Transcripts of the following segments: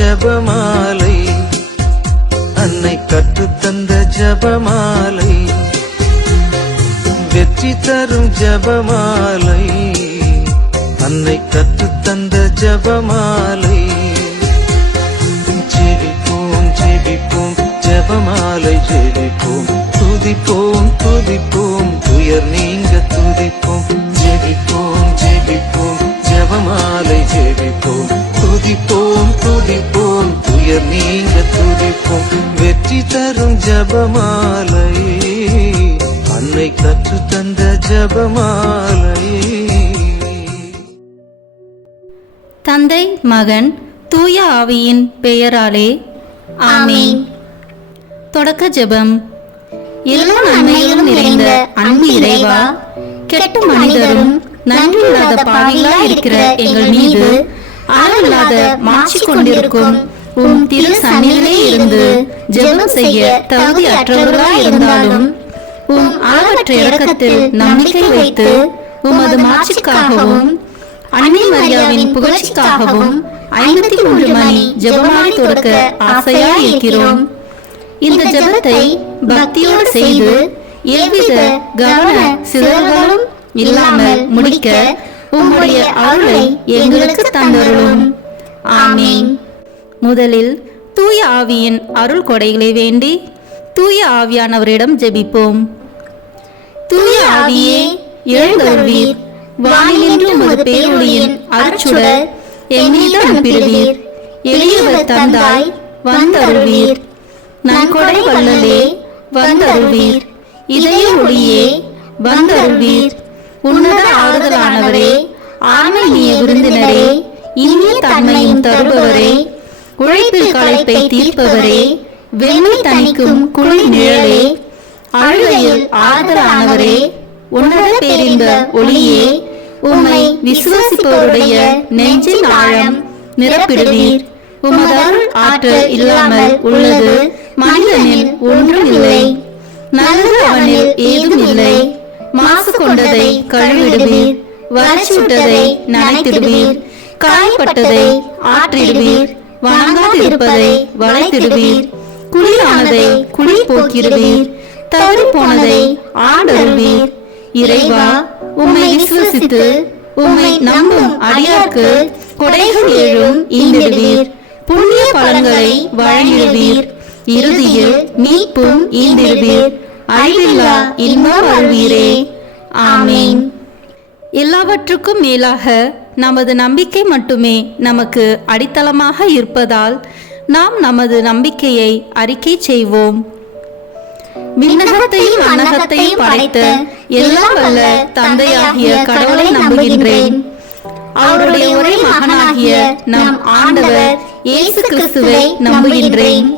ஜபமாலை, அன்னை கற்றுத்தந்த ஜபமாலை, வெற்றி தரும் ஜபமாலை, அன்னை கற்றுத்தந்த ஜபமாலை. ஜெபிப்போம் ஜெபிப்போம் ஜபமாலை ஜெபிப்போம், துதிப்போம் துதிப்போம் துயர் நீங்க துதிப்போம். ஜெபிப்போம் ஜெபிப்போம் ஜபமாலை ஜெபிப்போம், துதிப்போம் துதிப்போம் துயர் நீங்க துதிப்போம். வெற்றி தரும் ஜபமாலை, அன்னை கற்றுத்தந்த ஜபமாலை. தந்தை மகன் தூய ஆவியின் பெயராலே ஆமீன். தொடக்க ஜெபம். எல்லா நன்மையிலும் நிறைந்த அன்பு இறைவா, கெட்ட மனிதரும் நன்றியில்லாத பாவிகளாய் இருக்கிற எங்கள் மீது அளவில்லாத மாட்சி கொண்டிருக்கும் உம் திரு சந்நிதியிலே இருந்து ஜெபம் செய்ய தகுதி அற்றவர்களாய் இருந்தாலும் உம் அளவற்ற இரக்கத்தில் நம்பிக்கை வைத்து உமது மாட்சிக்காகவும் அன்னை மரியாவின் புகழ்ச்சிக்காகவும் 53 மணி ஜெபமாலை தொடக்க ஆசையாய் இருக்கிறோம். இந்த ஜெபத்தை பக்தியோடு செய்து எவ்வித கவன சிதறல்களும் இல்லாமல் முடிக்க உம்முடைய அருளை எங்களுக்கு தந்தருளும். ஆமீன். முதலில் தூய ஆவியின் அருள் கொடைகளை வேண்டி தூய ஆவியானவரிடம் ஜெபிப்போம். தூய ஆவியே எழுந்தருள்வீர், வானினின்று உமது பேரொளியின் அருட்சுடர் எம்மீது அனுப்பிடுவீர். எளியவர் தந்தாய் வந்தருள்வீர், நன்கொடை வள்ளலே வந்தருள்வீர். இதய ஒளியே வந்தருள்வீர். உன்னத ஆறுதலானவரே, ஆன்மீக விருந்தினரே, இனிய தன்மையும் தருபவரே, உழைப்பில் களைப்பை தீர்ப்பவரே, வெண்மை தணிக்கும் குளிர் நிழலே, அழுகையில் ஆறுதலானவரே, உன்னத பேரின்ப ஒளியே, உம்மை விசுவாசிப்பவருடைய நெஞ்சின் ஆழம் நிரப்பிடுவீர். உமது அருள் ஆற்றல் இல்லாமல் உள்ளது மனிதனில் ஒன்றும் இல்லை, நல்லது அவனில் ஏதும் இல்லை. மாசு கொண்டதை கழுவிடுவீர், வறட்சிவிட்டதை நனைத்திடுவீர், காயப்பட்டதை ஆற்றிடுவீர், வணங்காதிருப்பதை வளைத்திடுவீர், குளிரானதை குளிர் போக்கிடுவீர், தவறி போனதை ஆண்டருள்வீர். இறைவா, உம்மை விசுவசித்து உம்மை நம்பும் அடியார்க்கு கொடைகள் ஏழும் ஈந்திடுவீர், புண்ணிய பலன்களை வழங்கிடுவீர், இறுதியில் மீட்பும் ஈந்திடுவீர், அழிவில்லா இன்பம் அருள்வீரே. ஆமீன். எல்லாவற்றுக்கும் மேலாக நமது நம்பிக்கை மட்டுமே நமக்கு அடித்தளமாக இருப்பதால் நாம் நமது நம்பிக்கையை அறிக்கை செய்வோம். விண்ணகத்தையும் அன்னகத்தையும் படைத்த எல்லாம் வல்ல தந்தையாகிய கடவுளை நம்புகின்றேன். அவருடைய ஒரே மகனாகிய நம் ஆண்டவர் இயேசு கிறிஸ்துவை நம்புகின்றேன்.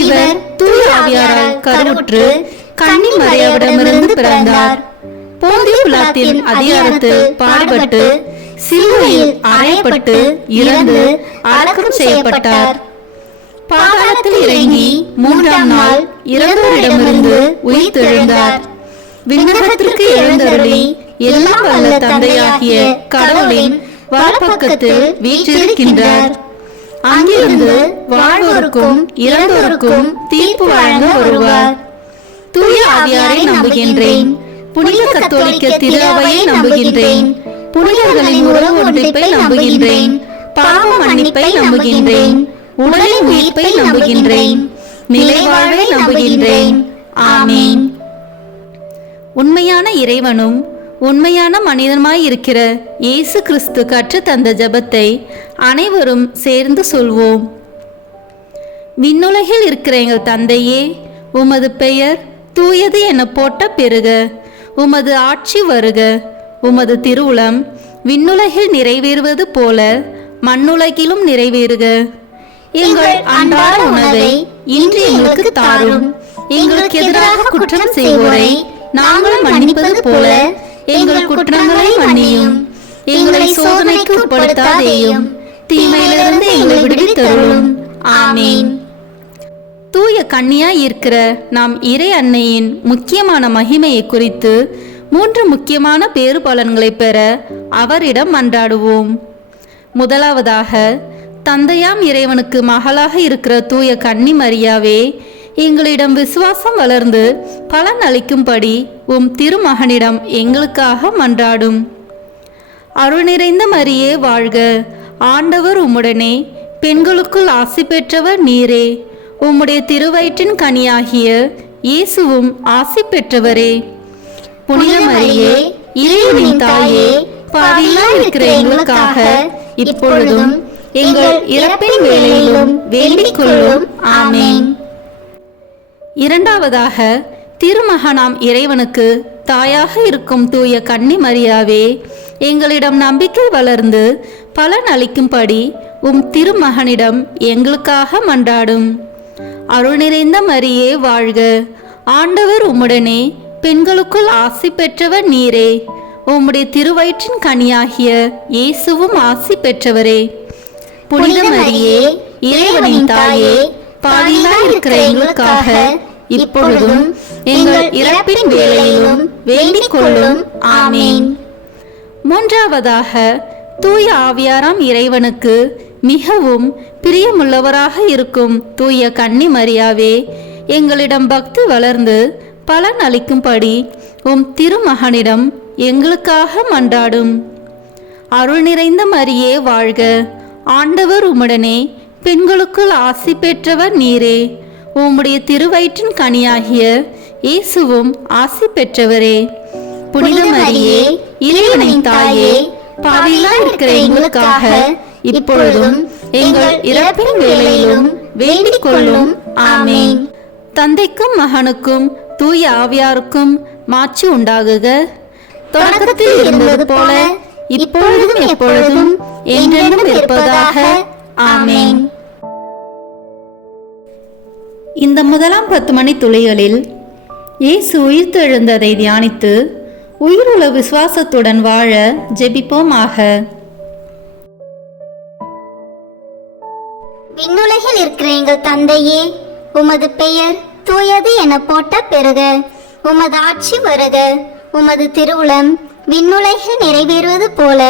இவர் தூய ஆவியாரால் கருவுற்று கன்னி மரியாவிடமிருந்து பிறந்தார். போந்திய பிலாத்தின் அதிகாரத்தில் பாடுபட்டு சிலுவையில் அறையப்பட்டு இறந்து அடக்கம் செய்யப்பட்டார். பாதாளத்தில் இறங்கி 3ஆம் நாள் இறந்தோரிடமிருந்து உயிர்த்தெழுந்தார். விண்ணகத்திற்கு எழுந்தருளி எல்லாம் வல்ல தந்தையாகிய கடவுளின் வலப்பக்கத்தில் வீற்றிருக்கின்றார். அங்கிருந்து வாழ்வோருக்கும் இறந்தோருக்கும் தீர்ப்பு வழங்க வருவார். தூய ஆவியாரை நம்புகின்றேன். புனித கத்தோலிக்க திரு அவையை நம்புகின்றேன். புனிதர்களின் உறவு ஒன்றிப்பை நம்புகின்றேன். பாவ மன்னிப்பை நம்புகின்றேன். உடலின் உயிர்ப்பை நம்புகின்றேன். நிலைவாழ்வை நம்புகின்றேன். ஆமீன். உண்மையான இறைவனும் உண்மையான மனிதனுமாய் இருக்கிற இயேசு கிறிஸ்து கற்று தந்த ஜெபத்தை அனைவரும் சேர்ந்து சொல்வோம். விண்ணுலகில் இருக்கிற எங்கள் தந்தையே, உமது பெயர் தூயது என போட்ட பெருக. உமது ஆட்சி வருக. உமது திருவுளம் விண்ணுலகில் நிறைவேறுவது போல மண்ணுலகிலும் நிறைவேறுக. எங்கள் அன்றாட உணவை இன்று எங்களுக்கு தாரும். எங்களுக்கு எதிராக குற்றம் செய்வோரை நாங்கள் மன்னிப்பது போல எங்கள் குற்றங்களை மன்னியும். எங்களை சோதனைக்கு உட்படுத்தாதேயும், தீமையிலிருந்து எங்களை விடுவித்தருளும். ஆமீன். தூய கன்னியாய் இருக்கிற நாம் இறை அன்னையின் முக்கியமான மகிமையை குறித்து 3 முக்கியமான பேறு பலன்களை பெற அவரிடம் மன்றாடுவோம். முதலாவதாக, தந்தையாம் இறைவனுக்கு மகளாக இருக்கிற தூய கன்னி மரியாவே, எங்களிடம் விசுவாசம் வளர்ந்து பலன் அளிக்கும்படி உம் திருமகனிடம் எங்களுக்காக மன்றாடும். அருள் நிறைந்த மரியே வாழ்க, ஆண்டவர் உம்முடனே, பெண்களுக்குள் ஆசி பெற்றவர் நீரே. உம்முடைய திருவயிற்றின் கனியாகிய இயேசுவும் ஆசி பெற்றவரே. புனித மரியே, இறைவனின் தாயே, பாவிகளாய் இருக்கிற எங்களுக்காக இப்பொழுதும் எங்கள் இறப்பின் வேளையிலும் வேண்டிக் கொள்ளும். ஆமென். இரண்டாவதாக, திருமகனாம் இறைவனுக்கு தாயாக இருக்கும் தூய கன்னி மரியாவே, எங்களிடம் நம்பிக்கை வளர்ந்து பலன் அளிக்கும்படி உம் திருமகனிடம் எங்களுக்காக மன்றாடும். அருள் நிறைந்த மரியே வாழ்க, ஆண்டவர் உம்முடனே, பெண்களுக்குள் ஆசி பெற்றவர் நீரே. உம்முடைய திருவயிற்றின் கனியாகிய இயேசுவும் ஆசி பெற்றவரே. புனித மரியே, இறைவனின் தாயே, பாவிகளாய் இருக்கிற எங்களுக்காக இப்பொழுதும் எங்கள் இறப்பின் வேளையிலும் வேண்டிக் கொள்ளும். ஆமென். மூன்றாவதாக, தூய ஆவியாராம் இறைவனுக்கு மிகவும் பிரியமுள்ளவராக இருக்கும் தூய கன்னி மரியாவே, எங்களிடம் பக்தி வளர்ந்து பலன் அளிக்கும்படி உம் திருமகனிடம் எங்களுக்காக மன்றாடும். அருள் நிறைந்த மரியே வாழ்க, ஆண்டவர் உம்முடனே, பெண்களுக்குள் ஆசி பெற்றவர் நீரே. உம்முடைய திருவயிற்றின் கனியாகிய இயேசுவும் ஆசி பெற்றவரே. புனித மரியே, இறைவனின் தாயே, பாவிகளாய் இருக்கிற எங்களுக்காக இப்பொழுதும் எங்கள் இறப்பின் வேளையிலும் வேண்டிக் கொள்ளும். ஆமென். தந்தைக்கும் மகனுக்கும் தூய ஆவியாருக்கும் மாட்சி உண்டாகுக. தொடக்கத்தில் இருந்தது போல இப்பொழுதும் எப்பொழுதும் என்றென்றும் இருப்பதாக. ஆமென். இந்த முதலாம் 10 மணி துளிகளில் இயேசு உயிர்த்தெழுந்ததை தியானித்து உயிருள்ள விசுவாசத்துடன் வாழ ஜெபிப்போமாக. விண்ணுலகில் இருக்கிற எங்கள் தந்தையே, உமது பெயர் தூயது என போற்ற பெறுக. உமது ஆட்சி வருக. உமது திருவுளம் விண்ணுலகில் நிறைவேறுவது போல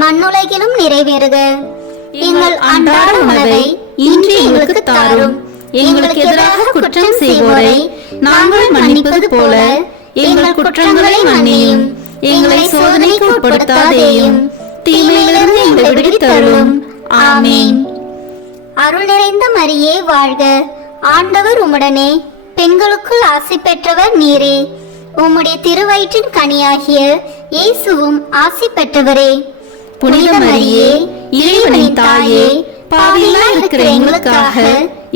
மண்ணுலகிலும் நிறைவேறுக. எங்கள் அன்றாட உணவை இன்று எங்களுக்கு தாரும். எங்களுக்கு எதிராக குற்றம் செய்வோரை நாங்கள் மன்னிப்பது போல எங்கள் குற்றங்களை மன்னியும். எங்களை சோதனைக்கு உட்படுத்தாதேயும், தீமையிலிருந்து எங்களை விடுவித்தருளும். ஆமென். அருள் நிறைந்த மரியே வாழ்க, ஆண்டவர் உம்முடனே, பெண்களுக்குள் ஆசி பெற்றவர் நீரே. உம்முடைய திருவயிற்றின் கனியாகிய இயேசுவும் ஆசி பெற்றவரே. புனித மரியே, இறைவனின் தாயே, பாவிகளாய் இருக்கிற எங்களுக்காக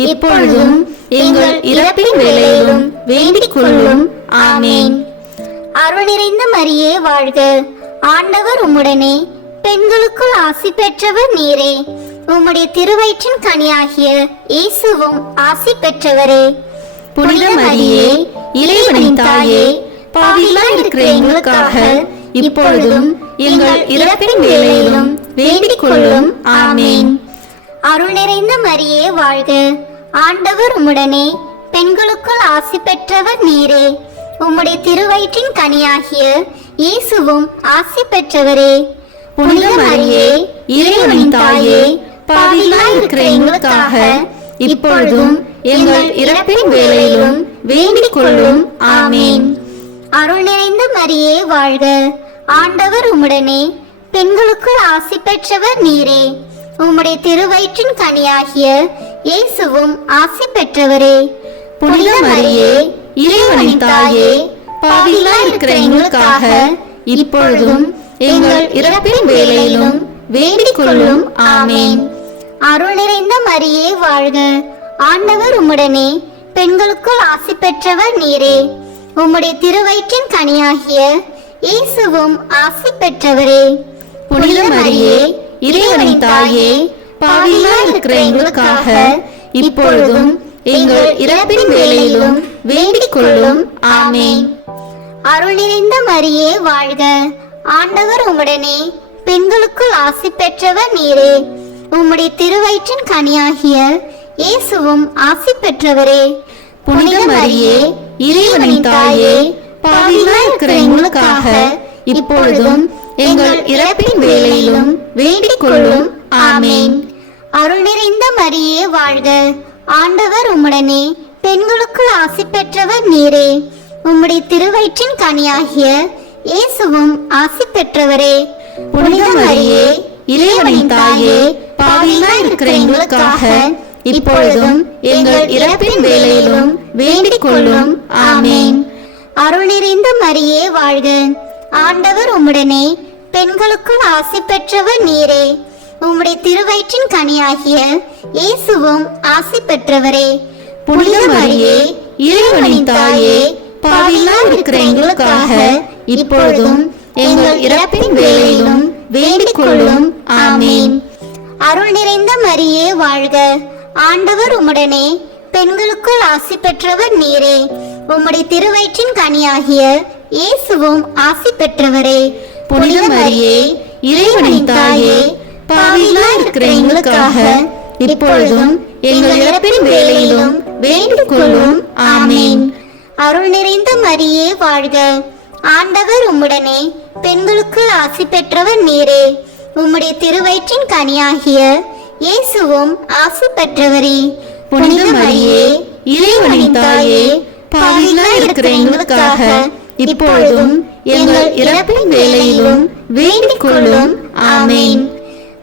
இப்பொழுதும் எங்கள் இறப்பின் வேளையிலும் வேண்டிக் கொள்ளும். ஆமென். அருள் நிறைந்த மரியே வாழ்க, ஆண்டவர் உம்முடனே, பெண்களுக்குள் ஆசி பெற்றவர் நீரே. உம்முடைய திருவயிற்றின் கனியாகிய இயேசுவும் ஆசி பெற்றவரே. புனித மரியே, இறைவனின் தாயே, பாவிகளாய் இருக்கிற எங்களுக்காக இப்பொழுதும் எங்கள் இறப்பின் வேளையிலும் வேண்டிக் கொள்ளும். ஆமென். அருள் நிறைந்த மரியே வாழ்க, ஆண்டவர் உம்முடனே, பெண்களுக்குள் ஆசி பெற்றவர் நீரே. உம்முடைய திருவயிற்றின் கனியாகிய இயேசுவும் ஆசி பெற்றவரே. புனித மரியே, இறைவனின் தாயே, பாவிகளாய் இருக்கிற எங்களுக்காக இப்பொழுதும் எங்கள் இறப்பின் வேளையிலும் வேண்டிக் கொள்ளும். ஆமென். அருள் நிறைந்த மரியே வாழ்க, ஆண்டவர் உம்முடனே, பெண்களுக்குள் ஆசி பெற்றவர் நீரே. உம்முடைய திருவயிற்றின் கனியாகிய இயேசுவும் ஆசி பெற்றவரே. புனித மரியே, இறைவனின் தாயே, பாவிகளாய் இருக்கிற எங்களுக்காக இப்பொழுதும் எங்கள் இறப்பின் வேளையிலும் வேண்டிக் கொள்ளும். ஆமென். அருள் நிறைந்த மரியே வாழ்க, ஆண்டவர் உம்முடனே, பெண்களுக்குள் ஆசி பெற்றவர் நீரே. உம்முடைய திருவயிற்றின் கனியாகிய இயேசுவும் ஆசி பெற்றவரே. புனித மரியே, இறைவனின் தாயே, பாவிகளாய் இருக்கிற எங்களுக்காக இப்பொழுதும் எங்கள் இறப்பின் வேளையிலும் வேண்டிக் கொள்ளும். ஆமென். அருள் நிறைந்த மரியே வாழ்க, ஆண்டவர் உம்முடனே, பெண்களுக்குள் ஆசி பெற்றவர் நீரே. உம்முடைய திருவயிற்றின் கனியாகிய இயேசுவும் ஆசி பெற்றவரே. புனித மரியே, இறைவனின் தாயே, பாவிகளாய் இருக்கிற எங்களுக்காக இப்பொழுதும் எங்கள் இறப்பின் வேளையிலும் வேண்டிக் கொள்ளும். ஆமென். அருள் நிறைந்த மரியே வாழ்க, ஆண்டவர் உம்முடனே, பெண்களுக்குள் ஆசி பெற்றவர் நீரே. உம்முடைய திருவயிற்றின் கனியாகிய இயேசுவும் ஆசி பெற்றவரே. புனித மரியே, இறைவனின் தாயே, பாவிகளாய் இருக்கிற எங்களுக்காக இப்பொழுதும் எங்கள் இறப்பின் வேளையிலும் வேண்டிக் கொள்ளும். ஆமென். அருள் நிறைந்த மரியே வாழ்க, ஆண்டவர் உம்முடனே, பெண்களுக்குள் ஆசி பெற்றவர் நீரே. உம்முடைய திருவயிற்றின் கனியாகிய இயேசுவும் ஆசி பெற்றவரே. புனித மரியே, இறைவனின் தாயே, பாவிகளாய் இருக்கிற எங்களுக்காக இப்பொழுதும் எங்கள் இறப்பின் வேளையிலும் வேண்டிக் கொள்ளும். ஆமென். அருள் நிறைந்த மரியே வாழ்க, ஆண்டவர் உம்முடனே, பெண்களுக்குள் ஆசி பெற்றவர் நீரே. உம்முடைய திருவயிற்றின் கனியாகிய இயேசுவும் ஆசி பெற்றவரே. புனித மரியே, இறைவனின் தாயே, பாவிகளாய் இருக்கிற எங்களுக்காக இப்பொழுதும் எங்கள் இறப்பின் வேளையிலும் வேண்டிக் கொள்ளும். ஆமென். அருள் நிறைந்த மரியே வாழ்க, ஆண்டவர் உம்முடனே, பெண்களுக்குள் ஆசி பெற்றவர் நீரே. உம்முடைய திருவயிற்றின் கனியாகிய இயேசுவும் ஆசி பெற்றவரே. புனித மரியே, இறைவனின் தாயே, பாவிகளாய் இருக்கிற எங்களுக்காக இப்பொழுதும் எங்கள் இறப்பின் வேளையிலும் வேண்டிக் கொள்ளும். ஆமென்.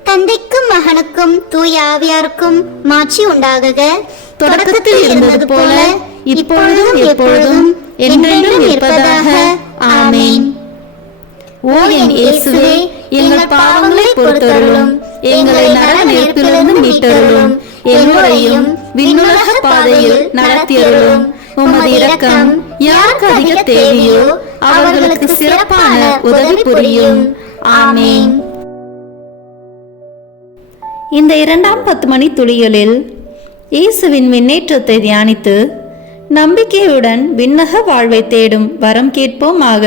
தந்தைக்கும் மகனுக்கும் தூய ஆவியாருக்கும் மாட்சி உண்டாகுக. தொடக்கத்தில் இருந்தது போல இப்பொழுதும் எப்பொழுதும் என்றென்றும் இருப்பதாக. ஆமென். ஓ என் இயேசுவே, எங்கள் பாவங்களை பொறுத்தருளும், எங்களை நரக நெருப்பிலிருந்து மீட்டருளும், எல்லோரையும் விண்ணுலக பாதையில் நடத்தியருளும். உமது இரக்கம் யாருக்கு அதிக தேவையோ அவர்களுக்கு சிறப்பான உதவி புரியும். ஆமென். இந்த 2ஆம் 10 மணி துளிகளில் இயேசுவின் முன்னேற்றத்தை தியானித்து நம்பிக்கையுடன் விண்ணக வாழ்வை தேடும் வரம் கேட்போமாக.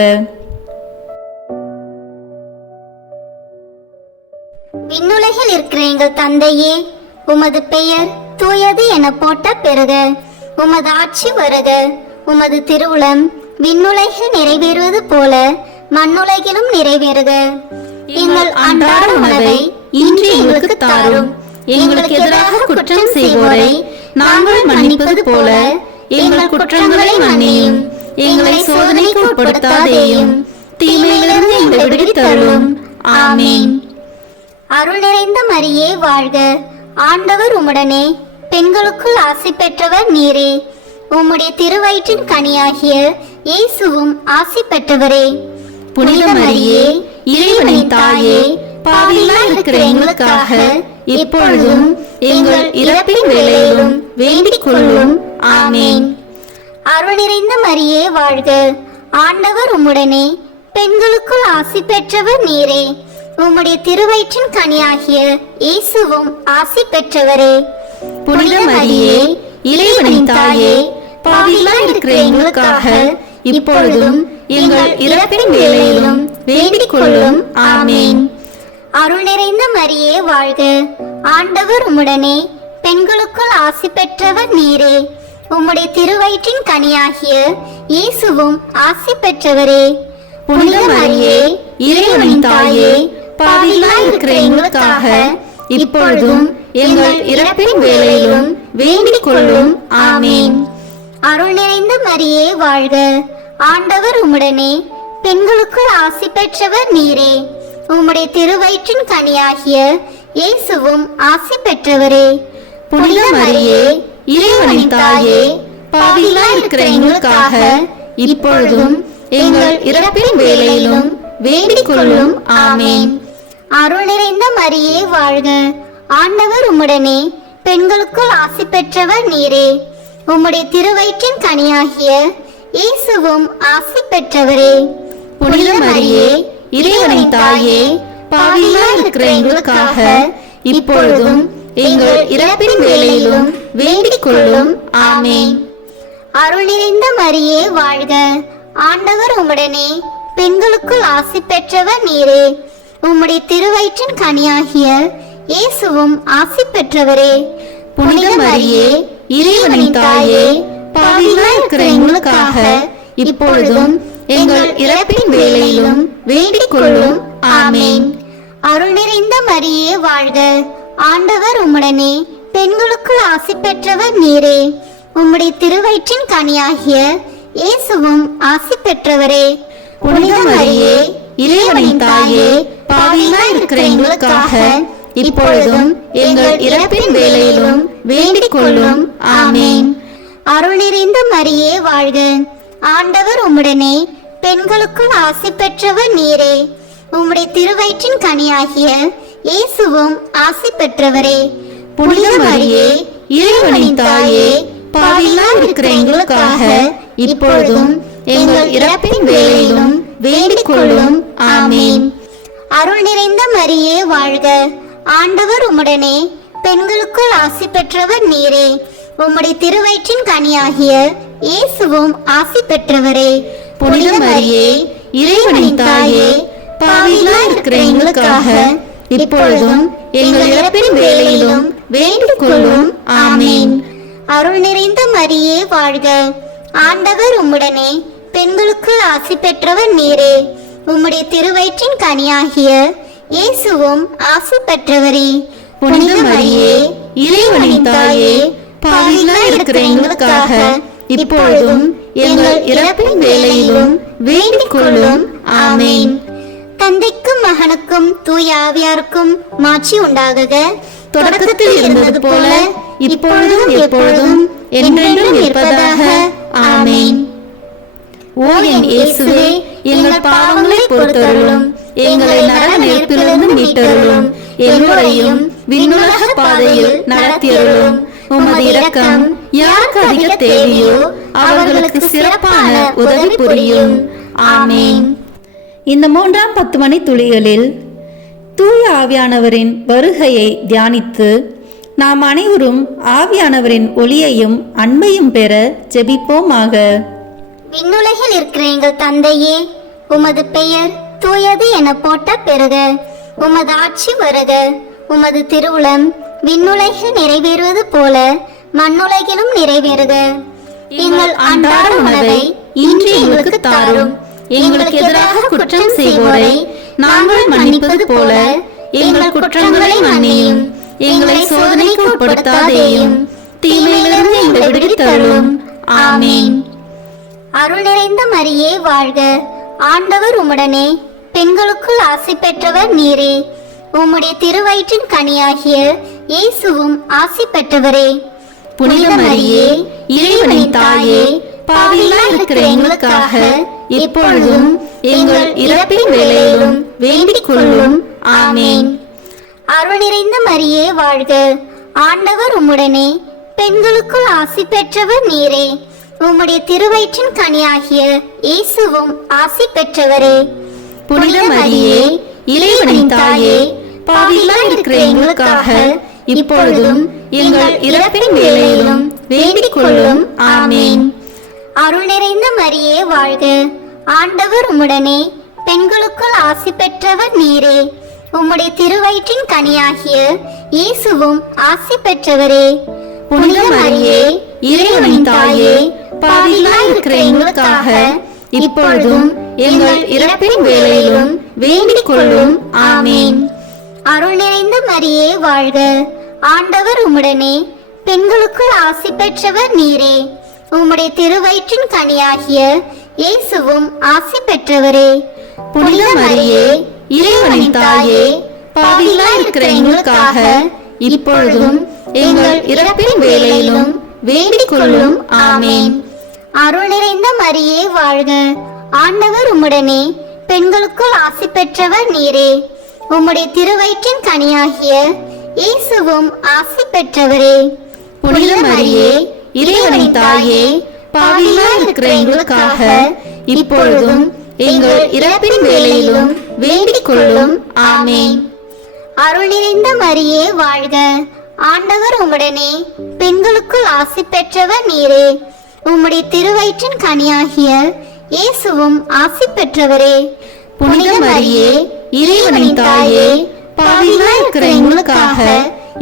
விண்ணுலகில் இருக்கிற எங்கள் தந்தையே, உமது பெயர் தூயது என போட்ட பெறுக. உமது ஆட்சி வருக. உமது திருவுளம் விண்ணுலகில் நிறைவேறுவது போல மண்ணுலகிலும் நிறைவேறுக. எங்கள் அன்றாட உணவை இன்று எங்களுக்கு தாரும். எங்களுக்கு எதிராக குற்றம் செய்வோரை நாங்கள் மன்னிப்பது போல எங்கள் குற்றங்களை மன்னியும். எங்களை சோதனைக்கு உட்படுத்தாதேயும், தீமையிலிருந்து எங்களை விடுவித்தருளும். ஆமென். அருள் நிறைந்த மரியே வாழ்க, ஆண்டவர் உம்முடனே, பெண்களுக்குள் ஆசி பெற்றவர் நீரே. உம்முடைய திருவயிற்றின் கனியாகிய இயேசுவும் ஆசி பெற்றவரே. புனித மரியே, இறைவனின் தாயே, பாவிகளாய் இருக்கிற எங்களுக்காக இப்பொழுதும் எங்கள் இறப்பின் வேளையிலும் வேண்டிக் கொள்ளும். ஆமென். அருள் நிறைந்த மரியே வாழ்க, ஆண்டவர் உம்முடனே, பெண்களுக்குள் ஆசி பெற்றவர் நீரே. உம்முடைய திருவயிற்றின் கனியாகிய இயேசுவும் ஆசி பெற்றவரே. புனித மரியே, இறைவனின் தாயே, பாவிகளாய் இருக்கிற எங்களுக்காக இப்பொழுதும் எங்கள் இறப்பின் வேளையிலும் வேண்டிக் கொள்ளும். ஆமென். அருள் நிறைந்த மரியே வாழ்க, ஆண்டவர் உம்முடனே, பெண்களுக்குள் ஆசி பெற்றவர் நீரே. உம்முடைய திருவயிற்றின் கனியாகிய இயேசுவும் ஆசி பெற்றவரே. புனித மரியே, இறைவனின் தாயே, பாவிகளாய் இருக்கிற எங்களுக்காக இப்பொழுதும் எங்கள் இறப்பின் வேளையிலும் வேண்டிக் கொள்ளும். ஆமென். அருள் நிறைந்த மரியே வாழ்க, ஆண்டவர் உம்முடனே, பெண்களுக்குள் ஆசி பெற்றவர் நீரே. உம்முடைய திருவயிற்றின் கனியாகிய இயேசுவும் ஆசி பெற்றவரே. புனித மரியே, இறைவனின் தாயே, பாவிகளாய் இருக்கிற எங்களுக்காக இப்பொழுதும் எங்கள் இறப்பின் வேளையிலும் வேண்டிக் கொள்ளும். ஆமென். அருள் நிறைந்த மரியே வாழ்க, ஆண்டவர் உம்முடனே, பெண்களுக்குள் ஆசி பெற்றவர் நீரே. உம்முடைய திருவயிற்றின் கனியாகிய இயேசுவும் ஆசி பெற்றவரே. புனித மரியே, இறைவனின் தாயே, பாவிகளாய் இருக்கிற எங்களுக்காக இப்பொழுதும் எங்கள் இறப்பின் வேளையிலும் வேண்டிக் கொள்ளும். ஆமென். அருள் நிறைந்த மரியே வாழ்க, ஆண்டவர் உம்முடனே, பெண்களுக்குள் ஆசி பெற்றவர் நீரே. உம்முடைய திருவயிற்றின் கனியாகிய இயேசுவும் ஆசி பெற்றவரே. புனித மரியே, இறைவனின் தாயே, பாவிகளாய் இருக்கிற எங்களுக்காக இப்பொழுதும் எங்கள் இறப்பின் வேளையிலும் வேண்டிக் கொள்ளும். ஆமென். அருள் நிறைந்த மரியே வாழ்க, ஆண்டவர் உம்முடனே பெண்களுக்குள் ஆசி பெற்றவர் நீரே. உம்முடைய திருவயிற்றின் கனியாகிய இயேசுவும் ஆசி பெற்றவரே. புனித மரியே, இறைவனின் தாயே, பாவிகளாய் இருக்கிற எங்களுக்காக இப்பொழுதும் எங்கள் இறப்பின் வேளையிலும் வேண்டிக் கொள்ளும். ஆமேன். அருள் நிறைந்த மரியே வாழ்க. ஆண்டவர் உம்முடனே பெண்களுக்குள் ஆசி பெற்றவர் நீரே. உம்முடைய திருவயிற்றின் கனியாகிய இயேசுவும் ஆசி பெற்றவரே. புனித மரியே, இறைவனின் தாயே, பாவிகளாய் இருக்கிற எங்களுக்காக இப்பொழுதும் எங்கள் இறப்பின் வேளையிலும் வேண்டிக் கொள்ளும். ஆமேன். அருள் நிறைந்த மரியே வாழ்க. ஆண்டவர் உம்முடனே பெண்களுக்குள் ஆசி பெற்றவர் நீரே. உம்முடைய திருவயிற்றின் கனியாகிய இயேசுவும் ஆசி பெற்றவரே. புனித மரியே, இறைவனின் தாயே, பாவிகளாய் இருக்கிற எங்களுக்காக இப்பொழுதும் எங்கள் இறப்பின் வேளையிலும் வேண்டிக் கொள்ளும். ஆமேன். அருள் நிறைந்த மரியே வாழ்க. ஆண்டவர் உம்முடனே பெண்களுக்குள் ஆசி பெற்றவர் நீரே. உம்முடைய திருவயிற்றின் கனியாகிய இயேசுவும் ஆசி பெற்றவரே. புனித மரியே, இறைவனின் தாயே, பாவிகளாய் இருக்கிற எங்களுக்காக இப்பொழுதும் எங்கள் இறப்பின் வேளையிலும் வேண்டிக் கொள்ளும். ஆமேன். தந்தைக்கும் மகனுக்கும் தூய ஆவியாருக்கும் மாட்சி உண்டாகுக. தொடக்கத்தில் இருந்தது போல இப்பொழுதும் எப்பொழுதும் என்றென்றும் இருப்பதாக. ஆமேன். ஓ என் இயேசுவே, எங்கள் பாவங்களை பொறுத்தருளும், எங்களை நரக நெருப்பிலிருந்து மீட்டருளும், எல்லோரையும் விண்ணுலக பாதையில் நடத்தியருளும். உமது இரக்கம் யாருக்கு அதிக தேவையோ அவர்களுக்கு சிறப்பான உதவி புரியும். ஆமேன். இந்த 3ஆம் 10 மணி துளிகளில் தூய ஆவியானவரின் வருகையை தியானித்து நாம் அனைவரும் ஆவியானவரின் ஒளியையும் அன்பையும் பெற ஜெபிப்போமாக. விண்ணுலகில் இருக்கிற எங்கள் தந்தையே, உமது பெயர் தூயது என போட்ட பெறுக. உமது ஆட்சி வருக. உமது திருவுளம் விண்ணுலகில் நிறைவேறுவது போல மண்ணுலகிலும் நிறைவேறுக. எங்கள் அன்றாட உணவை இன்று எங்களுக்கு தாரும். எங்களுக்கு எதிராக குற்றம் செய்வோரை நாங்கள் மன்னிப்பது போல எங்கள் குற்றங்களை மன்னியும். எங்களை சோதனைக்கு உட்படுத்தாதேயும், தீமையிலிருந்து எங்களை விடுவித்தருளும். ஆமேன். அருள் நிறைந்த மரியே வாழ்க. ஆண்டவர் உம்முடனே பெண்களுக்குள் ஆசி பெற்றவர் நீரே. உம்முடைய திருவயிற்றின் கனியாகிய இயேசுவும் ஆசி பெற்றவரே. புனித மரியே, இறைவனின் தாயே, பாவிகளாய் இருக்கிற எங்களுக்காக இப்பொழுதும் எங்கள் இறப்பின் வேளையிலும் வேண்டிக் கொள்ளும். ஆமேன். அருள் நிறைந்த மரியே வாழ்க. ஆண்டவர் உம்முடனே பெண்களுக்குள் ஆசி பெற்றவர் நீரே. உம்முடைய திருவயிற்றின் கனியாகிய இயேசுவும் ஆசி பெற்றவரே. புனித மரியே, இறைவனின் தாயே, பாவிகளாய் இருக்கிற எங்களுக்காக இப்பொழுதும் எங்கள் இறப்பின் வேளையிலும் வேண்டிக் கொள்ளும். ஆமேன். அருள் நிறைந்த மரியே வாழ்க. ஆண்டவர் உம்முடனே பெண்களுக்குள் ஆசி பெற்றவர் நீரே. உம்முடைய திருவயிற்றின் கனியாகிய இயேசுவும் ஆசி பெற்றவரே. புனித மரியே, இறைவனின் தாயே, பாவிகளாய் இருக்கிற எங்களுக்காக இப்பொழுதும் எங்கள் இறப்பின் வேளையிலும் வேண்டிக் கொள்ளும். ஆமேன். அருள் நிறைந்த மரியே வாழ்க. ஆண்டவர் உம்முடனே பெண்களுக்குள் ஆசி பெற்றவர் நீரே. உம்முடைய திருவயிற்றின் கனியாகிய இயேசுவும் ஆசி பெற்றவரே. புனித மரியே, இறைவனின் தாயே, பாவிகளாய் இருக்கிற எங்களுக்காக இப்பொழுதும் எங்கள் இறப்பின் வேளையிலும் வேண்டிக் கொள்ளும். ஆமேன். அருள் நிறைந்த மரியே வாழ்க. ஆண்டவர் உம்முடனே பெண்களுக்குள் ஆசி பெற்றவர் நீரே. உம்முடைய திருவயிற்றின் கனியாகிய இயேசுவும் ஆசி பெற்றவரே. புனித மரியே, இறைவனின் தாயே, பாவிகளாய் இருக்கிற எங்களுக்காக இப்பொழுதும் எங்கள் இறப்பின் வேளையிலும் வேண்டிக் கொள்ளும். ஆமேன். அருள் நிறைந்த மரியே வாழ்க. ஆண்டவர் உம்முடனே பெண்களுக்குள் ஆசி பெற்றவர் நீரே. உம்முடைய திருவயிற்றின் கனியாகிய இயேசுவும் ஆசி பெற்றவரே. புனித மரியே, இறைவனின் தாயே, பாவிகளாய் இருக்கிற எங்களுக்காக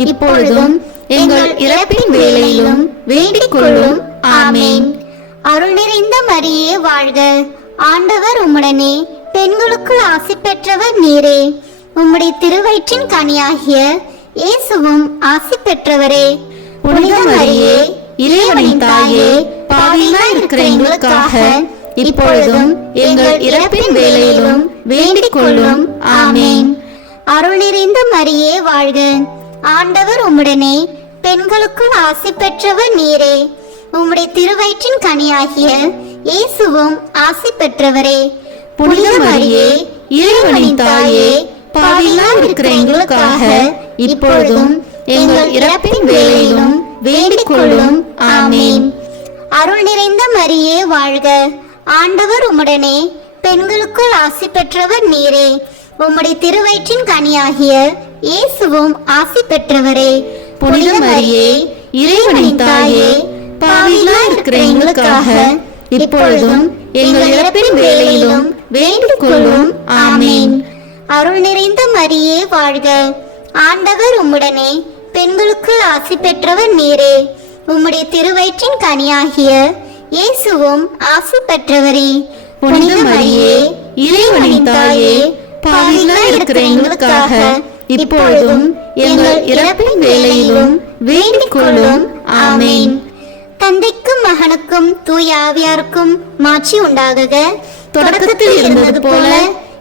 இப்பொழுதும் எங்கள் இறப்பின் வேளையிலும் வேண்டிக் கொள்ளும். ஆமேன். அருள் நிறைந்த மரியே வாழ்க. ஆண்டவர் உம்முடனே பெண்களுக்குள் ஆசி பெற்றவர் நீரே. உம்முடைய திருவயிற்றின் கனியாகிய இயேசுவும் ஆசி பெற்றவரே. புனித மரியே, இறைவனின் தாயே, பாவிகளாய் இருக்கிற எங்களுக்காக இப்பொழுதும் எங்கள் இறப்பின் வேளையிலும் வேண்டிக் கொள்ளும். ஆமேன். அருள் நிறைந்த மரியே வாழ்க. ஆண்டவர் உம்முடனே, பெண்களுக்குள் ஆசி பெற்றவர் நீரே. உம்முடைய திருவயிற்றின் கனியாகிய இயேசுவும் ஆசி பெற்றவரே. புனித மரியே, இறைவனின் தாயே, பாவிகளாய் இருக்கிற எங்களுக்காக இப்பொழுதும் எங்கள் இறப்பின் வேளையிலும் வேண்டிக் கொள்ளும். ஆமேன். அருள் நிறைந்த மரியே வாழ்க. ஆண்டவர் உம்முடனே, பெண்களுக்குள் ஆசி பெற்றவர் நீரே. உம்முடைய திருவயிற்றின் கனியாகிய இயேசுவும் ஆசி பெற்றவரே. புனித மரியே, இறைவனின் தாயே, பாவிகளாய் இருக்கிற எங்களுக்காக இப்பொழுதும் எங்கள் இறப்பின் வேளையிலும் வேண்டிக் கொள்ளும். ஆமேன். அருள் நிறைந்த மரியே வாழ்க. ஆண்டவர் உம்முடனே, பெண்களுக்குள் ஆசி பெற்றவர் நீரே. உம்முடைய திருவயிற்றின் கனியாகிய இயேசுவும் ஆசி பெற்றவரே. புனித மரியே, இறைவனின் தாயே, பாவிகளாய் இருக்கிற எங்களுக்காக இப்பொழுதும் எங்கள் இறப்பின் வேளையிலும் வேண்டிக் கொள்ளும். ஆமேன். தந்தைக்கும் மகனுக்கும் தூய ஆவியாருக்கும் மாட்சி உண்டாகுக. தொடக்கத்தில் இருந்தது போல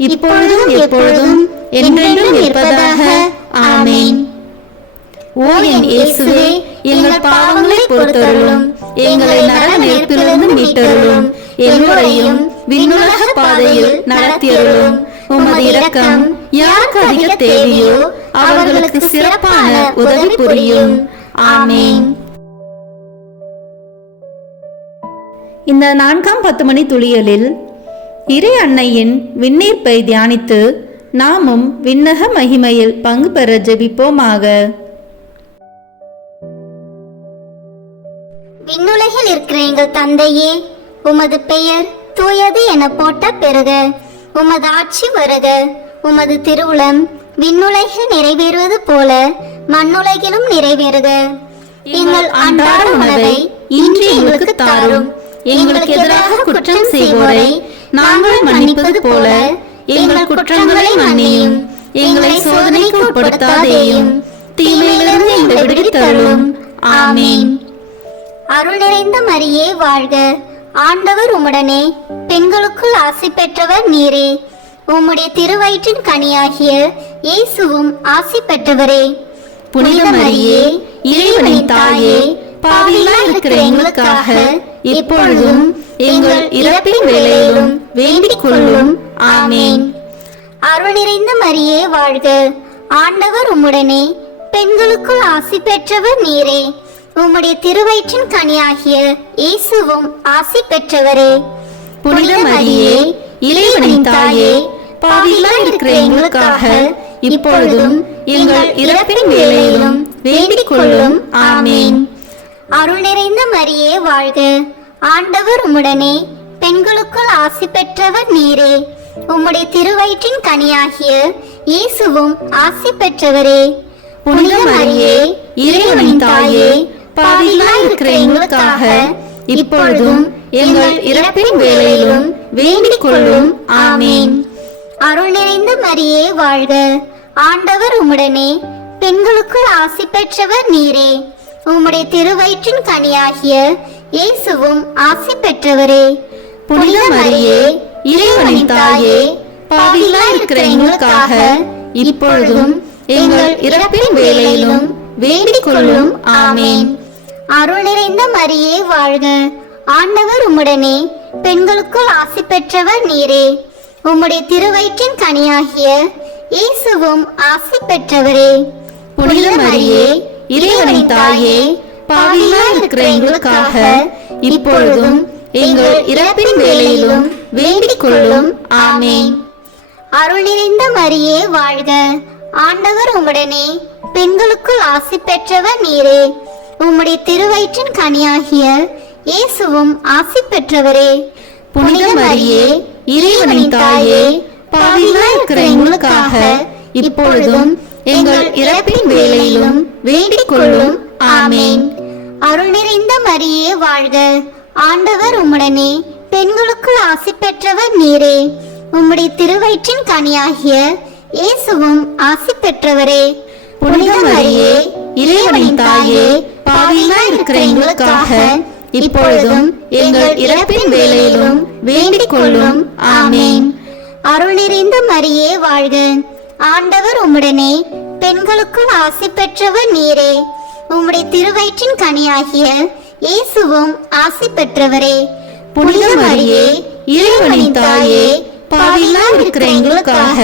இப்பொழுதும் எப்பொழுதும் என்றென்றும் இருப்பதாக. ஆமேன். ஓ என் இயேசுவே, எங்கள் பாவங்களை பொறுத்தருளும், எங்களை நரக நெருப்பிலிருந்து மீட்டருளும், எல்லோரையும் விண்ணுலக பாதையில் நடத்தியருளும். உமது இரக்கம் யாருக்கு அதிக தேவையோ அவர்களுக்கு சிறப்பான உதவி புரியும். ஆமேன். இந்த 4ஆம் 10 மணி துளியலில் இறை அன்னையின் விண்ணீர்ப்பை தியானித்து நாமும் விண்ணக மகிமையில் பங்கு பெற ஜெபிப்போமாக. விண்ணுலகில் இருக்கிற எங்கள் தந்தையே, உமது பெயர் தூயது என போற்ற பெறுக. உமது ஆட்சி வருக. உமது திருவுளம் விண்ணுலகில் நிறைவேறுவது போல மண்ணுலகிலும் நிறைவேறுக. எங்கள் அன்றாட உணவை இன்று எங்களுக்கு தாரும். எங்களுக்கு எதிராக குற்றம் செய்வோரை நாங்கள் மன்னிப்பது போல எங்கள் குற்றங்களை மன்னியும். எங்களை சோதனைக்கு உட்படுத்தாதேயும், தீமையிலிருந்து எங்களை விடுவித்தருளும். ஆமேன். அருள் நிறைந்த மரியே வாழ்க. ஆண்டவர் உம்முடனே, பெண்களுக்குள் ஆசி பெற்றவர் நீரே. உம்முடைய திருவயிற்றின் கனியாகிய இயேசுவும் ஆசி பெற்றவரே. புனித மரியே, இறைவனின் தாயே, பாவிகளாய் இருக்கிற எங்களுக்காக இப்பொழுதும் எங்கள் இறப்பின் வேளையிலும் வேண்டிக் கொள்ளும். ஆமேன். அருள் நிறைந்த மரியே வாழ்க. ஆண்டவர் உம்முடனே, பெண்களுக்குள் ஆசி பெற்றவர் நீரே. உம்முடைய திருவயிற்றின் கனியாகிய இயேசுவும் ஆசி பெற்றவரே. புனித மரியே, இறைவனின் தாயே, பாவிகளாய் இருக்கிற எங்களுக்காக இப்பொழுதும் எங்கள் இறப்பின் வேளையிலும் வேண்டிக் கொள்ளும். ஆமேன். அருள் நிறைந்த மரியே வாழ்க. ஆண்டவர் உம்முடனே, பெண்களுக்குள் ஆசி பெற்றவர் நீரே. உம்முடைய திருவயிற்றின் கனியாகிய இயேசுவும் ஆசி பெற்றவரே. புனித மரியே, இறைவனின் தாயே, பாவிகளாய் இருக்கிற எங்களுக்காக இப்பொழுதும் எங்கள் இறப்பின் வேளையிலும் வேண்டிக் கொள்ளும். ஆமேன். அருள் நிறைந்த மரியே வாழ்க. ஆண்டவர் உம்முடனே, பெண்களுக்குள் ஆசி பெற்றவர் நீரே. உம்முடைய திருவயிற்றின் கனியாகிய இயேசுவும் ஆசி பெற்றவரே. புனித மரியே, இறைவனின் தாயே, பாவிகளாய் இருக்கிற எங்களுக்காக இப்பொழுதும் எங்கள் இறப்பின் வேளையிலும் வேண்டிக் கொள்ளும். ஆமேன். அருள் நிறைந்த மரியே வாழ்க. ஆண்டவர் உம்முடனே, பெண்களுக்குள் ஆசி பெற்றவர் நீரே. உம்முடைய திருவயிற்றின் கனியாகிய இயேசுவும் ஆசி பெற்றவரே. புனித மரியே, இறைவனின் தாயே, பாவிகளாய் இருக்கிற எங்களுக்காக இப்பொழுதும் எங்கள் இறப்பின் வேளையிலும் வேண்டிக் கொள்ளும். ஆமேன். அருள் நிறைந்த மரியே வாழ்க. ஆண்டவர் உம்முடனே, பெண்களுக்குள் ஆசி பெற்றவர் நீரே. உம்முடைய திருவயிற்றின் கனியாகிய இயேசுவும் ஆசி பெற்றவரே. புனித மரியே, இறைவனின் தாயே, பாவிகளாய் இருக்கிற எங்களுக்காக இப்பொழுதும் எங்கள் இறப்பின் வேளையிலும் வேண்டிக் கொள்ளும். ஆமேன். அருள் நிறைந்த மரியே வாழ்க. ஆண்டவர் உம்முடனே, பெண்களுக்குள் ஆசி பெற்றவர் நீரே. உம்முடைய திருவயிற்றின் கனியாகிய இயேசுவும் ஆசி பெற்றவரே. புனித மரியே இறைவனின் தாயே பாவிகளாய் இருக்கிற எங்களுக்காக இப்பொழுதும் எங்கள் இறப்பின் வேளையிலும் வேண்டிக் கொள்ளும் ஆமேன். அருள் நிறைந்த மரியே வாழ்க, ஆண்டவர் உம்முடனே, பெண்களுக்குள் ஆசி பெற்றவர் நீரே. உம்முடைய திருவயிற்றின் கனியாகிய இயேசுவும் ஆசி பெற்றவரே. புனித மரியே இறைவனின் தாயே பாவிகளாய் இருக்கிற எங்களுக்காக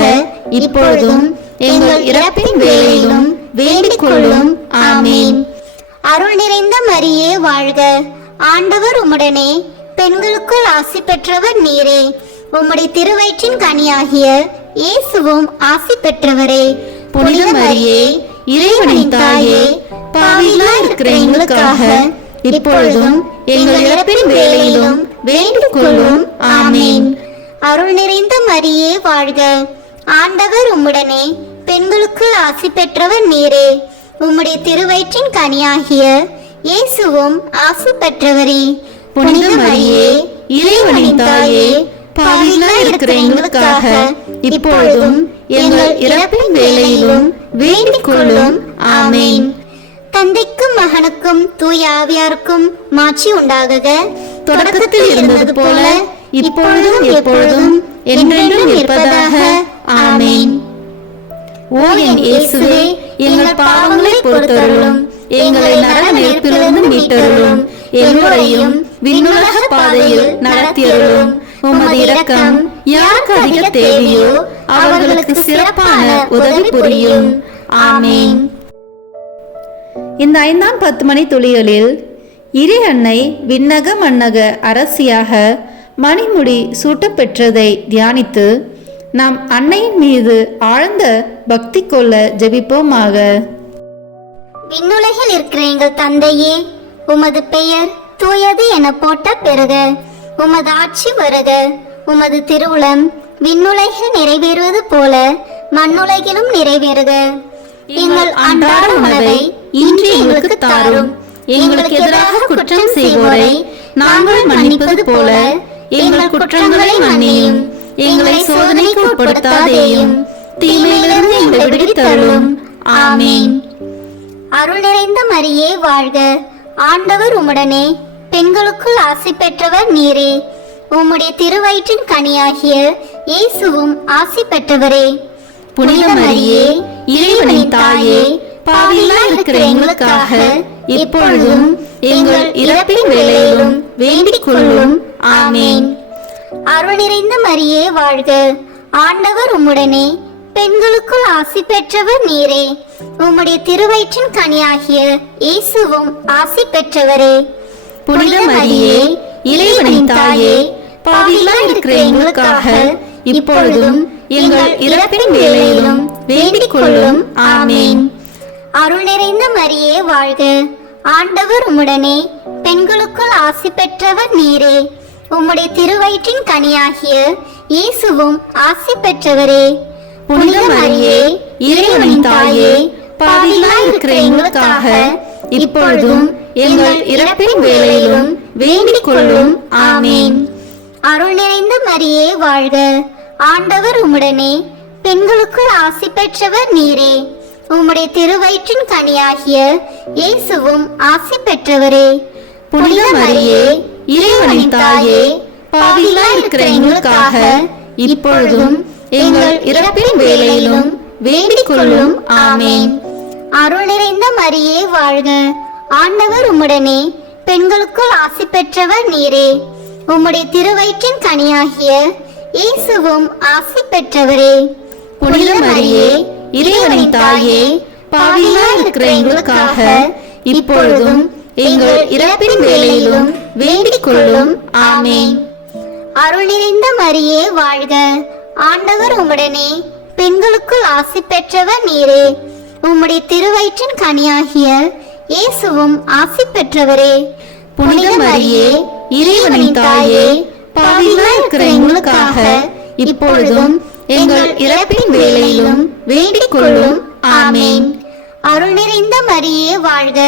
இப்பொழுதும் எங்கள் இறப்பின் வேளையிலும் வேண்டிக் கொள்ளும் ஆமேன். அருள் நிறைந்த மரியே வாழ்க, ஆண்டவர் உம்முடனே, பெண்களுக்குள் ஆசி பெற்றவர் நீரே. உம்முடைய திருவயிற்றின் கனியாகிய இயேசுவும் ஆசி பெற்றவரே. புனித மரியே இறைவனின் தாயே பாவிகளாய் இருக்கிற எங்களுக்காக இப்பொழுதும் எங்கள் இறப்பின் வேளையிலும் வேண்டிக் கொள்ளும் ஆமேன். அருள் நிறைந்த மரியே வாழ்க, ஆண்டவர் உம்முடனே, பெண்களுக்குள் ஆசி பெற்றவர் நீரே. உம்முடைய திருவயிற்றின் கனியாகிய இயேசுவும் ஆசி பெற்றவரே. புனித மரியே இறைவனின் தாயே பாவிகளாய் இருக்கிற எங்களுக்காக இப்பொழுதும் எங்கள் இறப்பின் வேளையிலும் வேண்டிக் கொள்ளும் ஆமேன். தந்தைக்கும் மகனுக்கும் தூய ஆவியாருக்கும் மாட்சி உண்டாகுக. தொடக்கத்தில் இருந்தது போல இப்பொழுதும் எப்பொழுதும் என்றென்றும் இருப்பதாக ஆமேன். ஓ என் இயேசுவே, எங்கள் பாவங்களை பொறுத்தருளும், எங்களை நரக நெருப்பிலிருந்து மீட்டருளும், எல்லோரையும் விண்ணுலக பாதையில் நடத்தியருளும். உமது இரக்கம் யாருக்கு அதிக தேவையோ அவர்களுக்கு சிறப்பான உதவி புரியும். ஆமேன். இந்த 5ஆம் 10 மணி துளிகளில் இறை அன்னை விண்ணக மன்னக அரசியாக மணிமுடி சூட்டப்பெற்றதை தியானித்து நாம் அன்னையின் மீது ஆழ்ந்த பக்தி கொள்ள ஜெபிப்போமாக. விண்ணுலகில் இருக்கிற எங்கள் தந்தையே, உமது பெயர் தூயது என போட்ட பெறுக. உமது ஆட்சி வருக. உமது திருவுளம் விண்ணுலகில் நிறைவேறுவது போல மண்ணுலகிலும் நிறைவேறுக. எங்கள் அன்றாட உணவை இன்று எங்களுக்கு தாரும். எங்களுக்கு எதிராக குற்றம் செய்வோரை நாங்கள் மன்னிப்பது போல எங்கள் குற்றங்களை மன்னியும். எங்களை சோதனைக்கு உட்படுத்தாதேயும், தீமையிலிருந்து எங்களை விடுவித்தருளும். ஆமேன். அருள் நிறைந்த மரியே வாழ்க, ஆண்டவர் உம்முடனே, பெண்களுக்குள் ஆசி பெற்றவர் நீரே. உம்முடைய திருவயிற்றின் கனியாகிய இயேசுவும் ஆசி பெற்றவரே. புனித மரியே இறைவனின் தாயே பாவிகளாய் இருக்கிற எங்களுக்காக இப்பொழுதும் எங்கள் இறப்பின் வேளையிலும் வேண்டிக் கொள்ளும். ஆமேன். அருள் நிறைந்த மரியே வாழ்க, ஆண்டவர் உம்முடனே, பெண்களுக்குள் ஆசி பெற்றவர் நீரே. உம்முடைய திருவயிற்றின் கனியாகிய இயேசுவும் ஆசி பெற்றவரே. புனித மரியே இறைவனின் தாயே பாவிகளாய் இருக்கிற எங்களுக்காக இப்பொழுதும் எங்கள் இறப்பின் வேளையிலும் வேண்டிக் கொள்ளும். ஆமேன். அருள் நிறைந்த மரியே வாழ்க, ஆண்டவர் உம்முடனே, பெண்களுக்குள் ஆசி பெற்றவர் நீரே. உம்முடைய திருவயிற்றின் கனியாகிய இயேசுவும் ஆசி பெற்றவரே. புனித மரியே இறைவனின் தாயே பாவிகளாய் இருக்கிற எங்களுக்காக இப்பொழுதும் எங்கள் இறப்பின் வேளையிலும் வேண்டிக் கொள்ளும். ஆமேன். அருள் நிறைந்த மரியே வாழ்க, ஆண்டவர் உம்முடனே, பெண்களுக்குள் ஆசி பெற்றவர் நீரே. உம்முடைய திருவயிற்றின் கனியாகிய இயேசுவும் ஆசி பெற்றவரே. புனித மரியே இறைவனின் தாயே பாவிகளாய் இருக்கிற எங்களுக்காக இப்பொழுதும் எங்கள் இறப்பின் வேளையிலும் வேண்டிக் கொள்ளும். ஆமேன். அருள் நிறைந்த மரியே வாழ்க, ஆண்டவர் உம்முடனே, பெண்களுக்குள் ஆசி பெற்றவர் நீரே. உம்முடைய திருவயிற்றின் கனியாகிய இயேசுவும் ஆசி பெற்றவரே. புனித மரியே இறைவனின் தாயே பாவிகளாய் இருக்கிற எங்களுக்காக இப்பொழுதும் எங்கள் இறப்பின் வேளையிலும் வேண்டிக் கொள்ளும். ஆமேன். அருள் நிறைந்த மரியே வாழ்க, ஆண்டவர் உம்முடனே, பெண்களுக்குள் ஆசி பெற்றவர் நீரே. உம்முடைய திருவயிற்றின் கனியாகிய இயேசுவும் ஆசி பெற்றவரே. புனித மரியே இறைவனின் தாயே பாவிகளாய் இருக்கிற எங்களுக்காக இப்பொழுதும் எங்கள் இறப்பின் வேளையிலும் வேண்டிக் கொள்ளும். ஆமேன். அருள் நிறைந்த மரியே வாழ்க,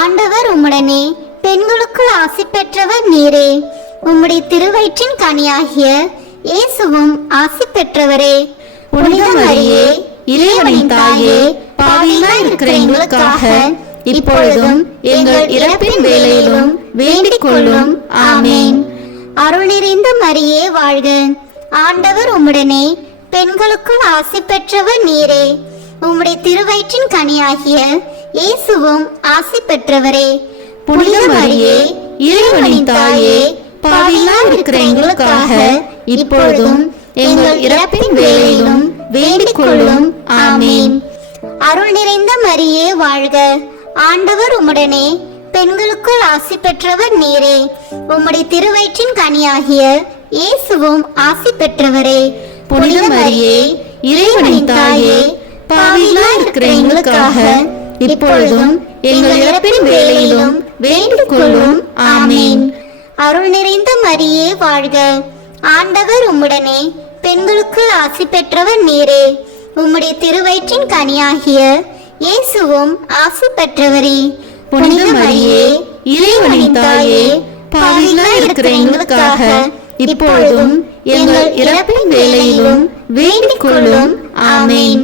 ஆண்டவர் உம்முடனே, பெண்களுக்குள் ஆசி பெற்றவர் நீரே. உம்முடைய திருவயிற்றின் கனியாகிய இயேசுவும் ஆசி பெற்றவரே. புனித மரியே இறைவனின் தாயே பாவிகளாய் இருக்கிற எங்களுக்காக இப்பொழுதும் எங்கள் இறப்பின் வேளையிலும் வேண்டிக் கொள்ளும். ஆமேன். அருள் நிறைந்த மரியே வாழ்க, ஆண்டவர் உம்முடனே, பெண்களுக்குள் ஆசி பெற்றவர் நீரே. உம்முடைய திருவயிற்றின் கனியாகிய இயேசுவும் ஆசி பெற்றவரே. புனித மரியே, இறைவனின் தாயே, பாவிகளாய் இருக்கிற எங்களுக்காக இப்பொழுதும் எங்கள் இறப்பின் வேளையிலும் வேண்டிக் கொள்ளும். ஆமேன். அருள் நிறைந்த மரியே வாழ்க, ஆண்டவர் உம்முடனே, பெண்களுக்குள் ஆசி பெற்றவர் நீரே. உம்முடைய திருவயிற்றின் கனியாகிய இயேசுவும் ஆசி பெற்றவரே. புனித மரியே, இறைவனின் தாயே, பாவிகளாய் இருக்கிற எங்களுக்காக இப்பொழுதும் எங்கள் இறப்பின் வேளையிலும் வேண்டிக் கொள்ளும். ஆமேன். அருள் நிறைந்த மரியே வாழ்க, ஆண்டவர் உம்முடனே, பெண்களுக்குள் ஆசி பெற்றவர் நீரே. உம்முடைய திருவயிற்றின் கனியாகிய இயேசுவும் ஆசி பெற்றவரே. புனித மரியே, இறைவனின் தாயே, பாவிகளாய் இருக்கிற எங்களுக்காக இப்பொழுதும் எங்கள் இறப்பின் வேளையிலும் வேண்டிக் கொள்ளும். ஆமேன்.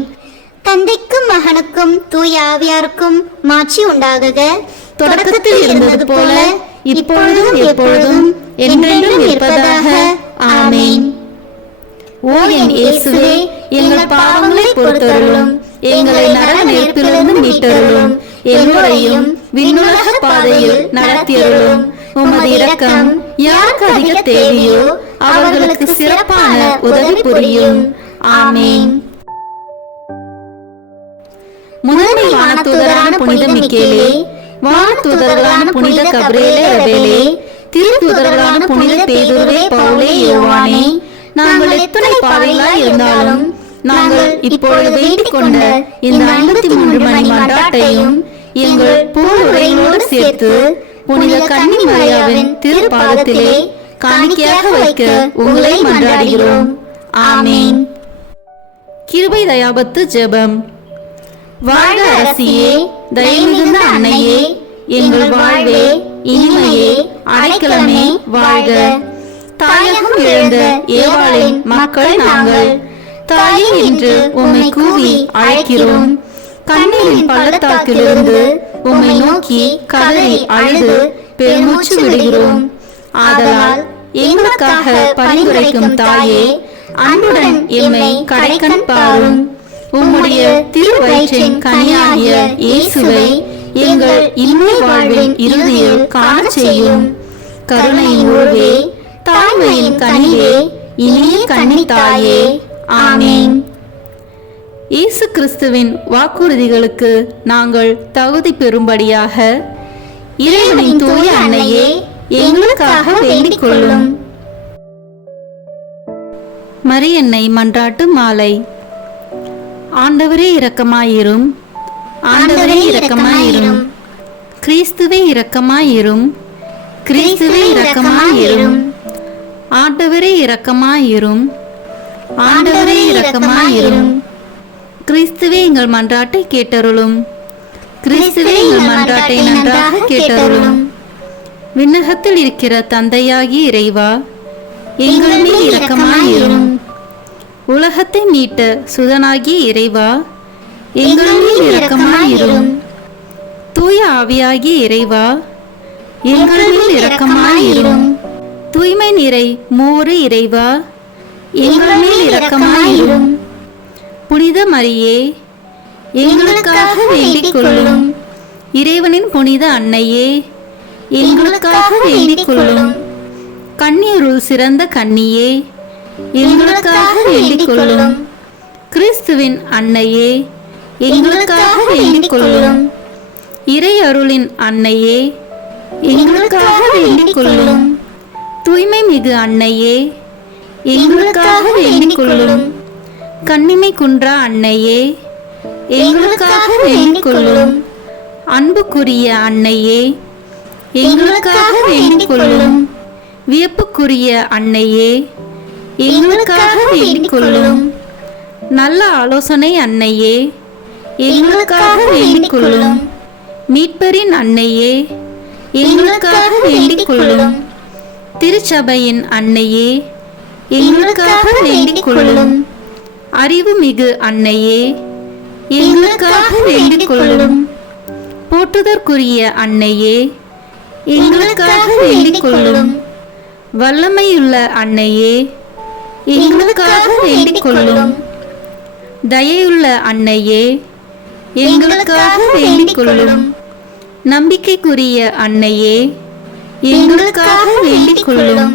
தந்தைக்கும் மகனுக்கும் தூய ஆவியாருக்கும் மாட்சி உண்டாகுக. தொடக்கத்தில் இருந்தது போல இப்பொழுதும் எப்பொழுதும் என்றென்றும் இருப்பதாக. ஆமேன். ஓ என் இயேசுவே, எங்கள் பாவங்களை பொறுத்தருளும், எங்களை நரக நெருப்பிலிருந்து மீட்டருளும், எல்லோரையும் விண்ணுலக பாதையில் நடத்தியருளும். உமது இரக்கம் யாருக்கு அதிக தேவையோ அவர்களுக்கு சிறப்பான உதவி புரியும். ஆமேன். முதன்மை வானதூதரான புனித மிக்கேலே, வானதூதர்களான புனித கபிரியேலே ரபேலே, திருத்தூதர்களான புனித பேதுருவே, பவுலே, யோவானே, நாங்கள் எத்தனை பாவிகளாய் இருந்தாலும் நாங்கள் இப்பொழுது வேண்டிக் கொண்ட இந்த 53 மணி மன்றாட்டையும் எங்கள் புகழுரையோடு சேர்த்து புனித கன்னி மரியாவின் திருப்பாதத்திலே காணிக்கையாக வைக்க உங்களை மன்றாடுகிறோம். ஆமேன். கிருபை தயாபத்து ஜெபம். வாழ்க அரசியே, தயமிகுந்த அன்னையே, எங்கள் வாழ்வே, இனிமையே, அடைக்கலமே வாழ்க. தாயகம் இழந்த ஏவாளின் மக்கள் நாங்கள், தாயே என்று உம்மை கூவி அழைக்கிறோம். கண்ணீரின் பள்ளத்தாக்கிலிருந்து உம்மை நோக்கி கதறி அழுது பெருமூச்சு விடுகிறோம். ஆதலால் எங்களுக்காக பரிந்துரைக்கும் தாயே, அன்புடன் எம்மை கடைக்கண் பாரும். உம்முடைய திருவயிற்றின் கனியாகிய இயேசுவை எங்கள் இன்மை வாழ்வின் இறுதியில் காண செய்யும். கருணையின் உருவே, தாய்மையின் கனிவே, இனிய கன்னி தாயே. ஆமேன். இயேசு கிறிஸ்துவின் வாக்குறுதிகளுக்கு நாங்கள் தகுதி பெறும்படியாக இறைவனின் தூய அன்னையே, எங்களுக்காக வேண்டிக் கொள்ளும். மரியன்னை மன்றாட்டு மாலை. ஆண்டவரே இரக்கமாயிரும், ஆண்டவரே இரக்கமாயிரும், கிறிஸ்துவே இரக்கமாயிரும், கிறிஸ்துவே இரக்கமாயிரும், ஆண்டவரே இரக்கமாயிரும், ஆண்டவரே இரக்கமாயிரும், கிறிஸ்துவே எங்கள் மன்றாட்டை கேட்டருளும், கிறிஸ்துவே எங்கள் மன்றாட்டை நன்றாக கேட்டருளும். விண்ணகத்தில் இருக்கிற தந்தையாகி இறைவா, எங்கள் மேல் இரக்கமாயிரும். உலகத்தை மீட்ட சுதனாகி இறைவா, எங்கள் மேல் இரக்கமாயிரும். தூய ஆவியாகி இறைவா, எங்கள் மேல் இரக்கமாயிரும். தூய்மை நிறை மூவரு இறைவா, எங்கள் மேல் இரக்கமாயிரும். புனித மரியே, எங்களுக்காக வேண்டிக் கொள்ளும். இறைவனின் புனித அன்னையே, எங்களுக்காக வேண்டிக் கொள்ளும். கன்னியருள் சிறந்த கன்னியே, எங்களுக்காக வேண்டிக் கொள்ளும். கிறிஸ்துவின் அன்னையே, எங்களுக்காக வேண்டிக் கொள்ளும். இறை அருளின் அன்னையே, எங்களுக்காக வேண்டிக் கொள்ளும். தூய்மை மிகு அன்னையே, எங்களுக்காக வேண்டிக் கொள்ளும். கன்னிமை குன்றா அன்னையே, எங்களுக்காக வேண்டிக் கொள்ளும். அன்புக்குரிய அன்னையே, எங்களுக்காக வேண்டிக் கொள்ளும். வியப்புக்குரிய அன்னையே, எங்களுக்காக வேண்டிக் கொள்ளும். நல்ல ஆலோசனை அன்னையே, எங்களுக்காக வேண்டிக் கொள்ளும். மீட்பரின் அன்னையே, எங்களுக்காக வேண்டிக் கொள்ளும். திருச்சபையின் அன்னையே, எங்களுக்காக வேண்டிக் கொள்ளும். அறிவு மிகு அன்னையே, எங்களுக்காக வேண்டிக் கொள்ளும். போற்றுதற்குரிய அன்னையே, எங்களுக்காக வேண்டிக் கொள்ளும். வல்லமையுள்ள அன்னையே, எங்களுக்காக வேண்டிக் கொள்ளும். தயையுள்ள அன்னையே, எங்களுக்காக வேண்டிக் கொள்ளும். நம்பிக்கைக்குரிய அன்னையே, எங்களுக்காக வேண்டிக் கொள்ளும்.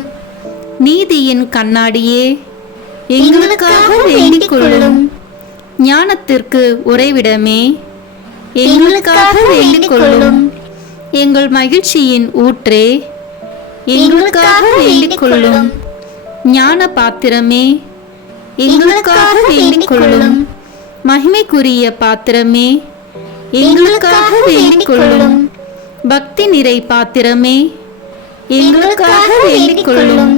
நீதியின் கண்ணாடியே, எங்களுக்காக வேண்டிக் கொள்ளும். ஞானத்திற்கு உறைவிடமே, எங்களுக்காக வேண்டிக் கொள்ளும். எங்கள் மகிழ்ச்சியின் ஊற்றே, எங்களுக்காக வேண்டிக் கொள்ளும். ஞான பாத்திரமே, எங்களுக்காக வேண்டிக் கொள்ளும். மகிமைக்குரிய பாத்திரமே, எங்களுக்காக வேண்டிக் கொள்ளும். பக்தி நிறை பாத்திரமே, எங்களுக்காக வேண்டிக் கொள்ளும்.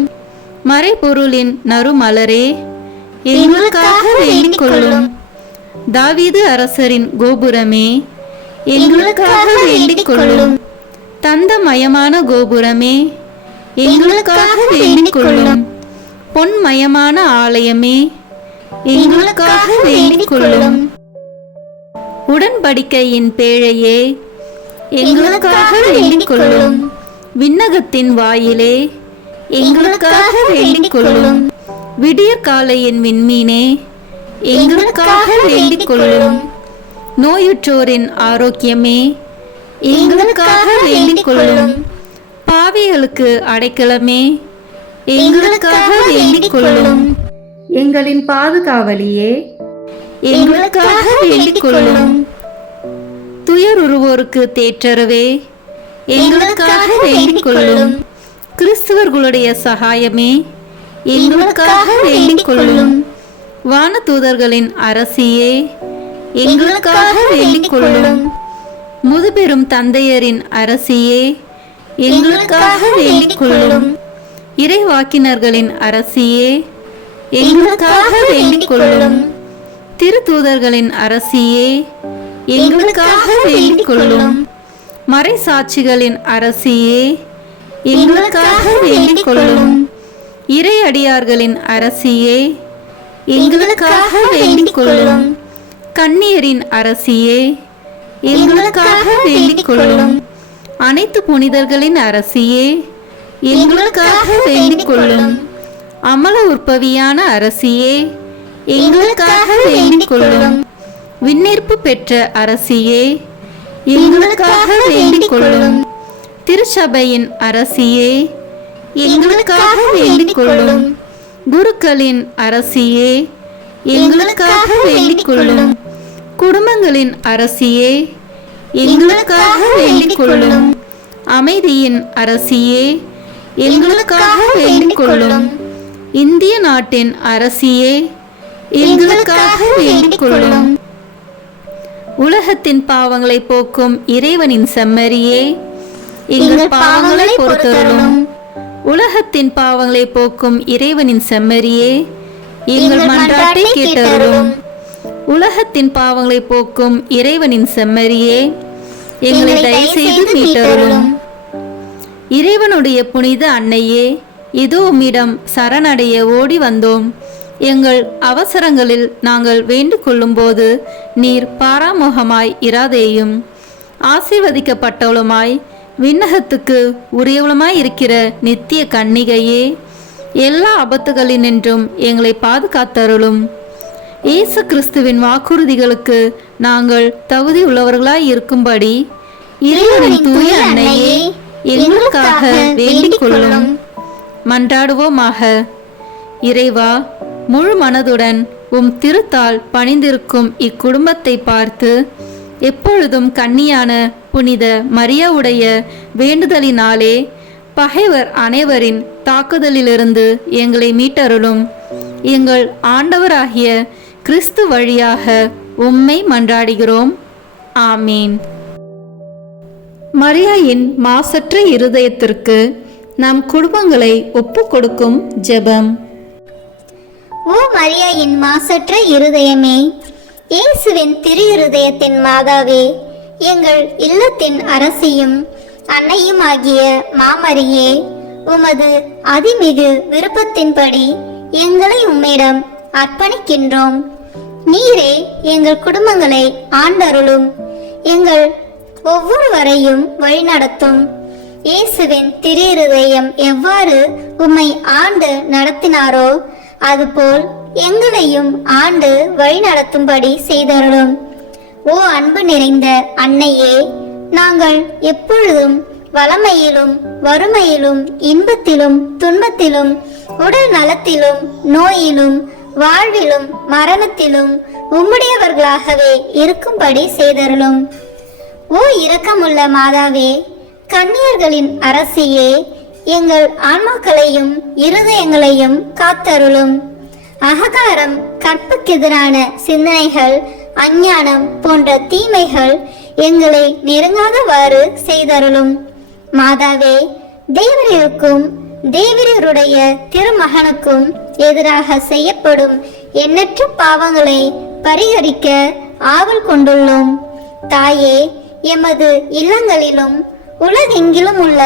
மறைபொருளின் நறுமலரே, எங்களுக்காக வேண்டிக் கொள்ளும். தாவீது அரசரின் கோபுரமே, எங்களுக்காக வேண்டிக் கொள்ளும். தந்தமயமான கோபுரமே, எங்களுக்காக வேண்டிக் கொள்ளும். பொன்மயமான ஆலயமே, எங்களுக்காக வேண்டிக் கொள்ளும். உடன்படிக்கையின் பேழையே, எங்களுக்காக வேண்டிக் கொள்ளும். விண்ணகத்தின் வாயிலே, எங்களுக்காக வேண்டிக் கொள்ளும். விடியற்காலையின் விண்மீனே, எங்களுக்காக வேண்டிக் கொள்ளும். நோயுற்றோரின் ஆரோக்கியமே, எங்களுக்காக வேண்டிக் கொள்ளும். பாவிகளுக்கு அடைக்கலமே, எங்களுக்காக வேண்டிக் கொள்ளும். எங்களின் பாதுகாவலியே, எங்களுக்காக வேண்டிக் கொள்ளும். துயருருவோருக்கு தேற்றரவே, எங்களுக்காக வேண்டிக் கொள்ளும். கிறிஸ்துவர்களுடைய சகாயமே, எங்களுக்காக வேண்டிக் கொள்ளும். வானதூதர்களின் அரசியே, எங்களுக்காக வேண்டிக் கொள்ளும். முதுபெரும் தந்தையரின் அரசியே, எங்களுக்காக வேண்டிக் கொள்ளும். இறைவாக்கினர்களின் அரசியே, எங்களுக்காக வேண்டிக் கொள்ளும். திருத்தூதர்களின் அரசியே, எங்களுக்காக வேண்டிக் கொள்ளும். மறைசாட்சிகளின் அரசியே, எங்களுக்காக வேண்டிக் கொள்ளும். இறையடியார்களின் அரசியே, எங்களுக்காக வேண்டிக் கொள்ளும். கன்னியரின் அரசியே, எங்களுக்காக வேண்டிக் கொள்ளும். அனைத்து புனிதர்களின் அரசியே, எங்களுக்காக வேண்டிக் கொள்ளும். அமல உற்பவியான அரசியே, எங்களுக்காக வேண்டிக் கொள்ளும். விண்ணேற்பு பெற்ற அரசியே, எங்களுக்காக வேண்டிக் கொள்ளும். திருச்சபையின் அரசியே, எங்களுக்காக வேண்டிக் கொள்ளும். குருக்களின் அரசியே, எங்களுக்காக வேண்டிக் கொள்ளும். குடும்பங்களின் அரசியே, எங்களுக்காக வேண்டிக் கொள்ளும். அமைதியின் அரசியே, எங்களுக்காக வேண்டிக் கொள்ளும். இந்திய நாட்டின் அரசியே, எங்களுக்காக வேண்டிக் கொள்ளும். உலகத்தின் பாவங்களை போக்கும் இறைவனின் செம்மறியே, எங்கள் பாவங்களை பொறுத்தருளும். உலகத்தின் பாவங்களை போக்கும் இறைவனின் செம்மறியே, எங்கள் மன்றாட்டை கேட்டருளும். உலகத்தின் பாவங்களை போக்கும் இறைவனின் செம்மறியே, எங்களை தயவுசெய்து மீட்டருளும். இறைவனுடைய புனித அன்னையே, இதோ உம்மிடம் சரணடைய ஓடி வந்தோம். எங்கள் அவசரங்களில் நாங்கள் வேண்டிக் கொள்ளும்போது நீர் பாராமுகமாய் இராதேயும். ஆசீர்வதிக்கப்பட்டவளுமாய் விண்ணகத்துக்கு உரியவளுமாய் இருக்கிற நித்திய கன்னிகையே, எல்லா ஆபத்துகளினின்றும் எங்களை பாதுகாத்தருளும். இயேசு கிறிஸ்துவின் வாக்குறுதிகளுக்கு நாங்கள் தகுதி உள்ளவர்களாய் இருக்கும்படி இறைவனின் தூய அன்னையே, எங்களுக்காக வேண்டிக் கொள்ளும். மன்றாடுவோமாக. இறைவா, முழு மனதுடன் உம் திருத்தால் பணிந்திருக்கும் இக்குடும்பத்தை பார்த்து எப்பொழுதும் கன்னியான புனித மரியாவுடைய வேண்டுதலினாலே பகைவர் அனைவரின் தாக்குதலிலிருந்து எங்களை மீட்டருளும். எங்கள் ஆண்டவராகிய கிறிஸ்து வழியாக உம்மை மன்றாடுகிறோம். ஆமீன். மரியாயின் மாசற்ற இருதயத்திற்கு நம் குடும்பங்களை ஒப்புக் கொடுக்கும் ஜெபம். ஓ மரியாயின் மாசற்ற இருதயமே, இயேசுவின் திரு இருதயத்தின் மாதாவே, எங்கள் இல்லத்தின் அரசியும் அன்னையும் ஆகிய மாமரியே, உமது அதிமிகு விருப்பத்தின்படி எங்களை உம்மிடம் அர்ப்பணிக்கின்றோம். நீரே எங்கள் குடும்பங்களை ஆண்டருளும், எங்கள் ஒவ்வொருவரையும் வழிநடத்தும். இயேசுவின் திரு இருதயம் எவ்வாறு உம்மை ஆண்டு நடத்தினாரோ அதுபோல் எங்களையும் ஆண்டு வழிநடத்தும்படி செய்தருளும். ஓ அன்பு நிறைந்த அன்னையே, நாங்கள் எப்பொழுதும் வளமையிலும் வறுமையிலும் இன்பத்திலும் துன்பத்திலும் உடல் நலத்திலும் நோயிலும் வாழ்விலும் மரணத்திலும் உம்முடையவர்களாகவே இருக்கும்படி செய்தருளும். ஓ இரக்கமுள்ள மாதாவே, கன்னியர்களின் அரசியே, எங்கள் ஆன்மாக்களையும் இருதயங்களையும் காத்தருளும். அகங்காரம், கற்புக்கெதிரான சிந்தனைகள், அஞ்ஞானம் போன்ற தீமைகள் எங்களை நெருங்காதவாறு செய்தருளும். மாதாவே, தேவரருக்கும் தேவரருடைய திருமகனுக்கும் எதிராக செய்யப்படும் எண்ணற்ற பாவங்களை பரிகரிக்க ஆவல் கொண்டுள்ளோம். தாயே, எமது இல்லங்களிலும் உலகெங்கிலும் உள்ள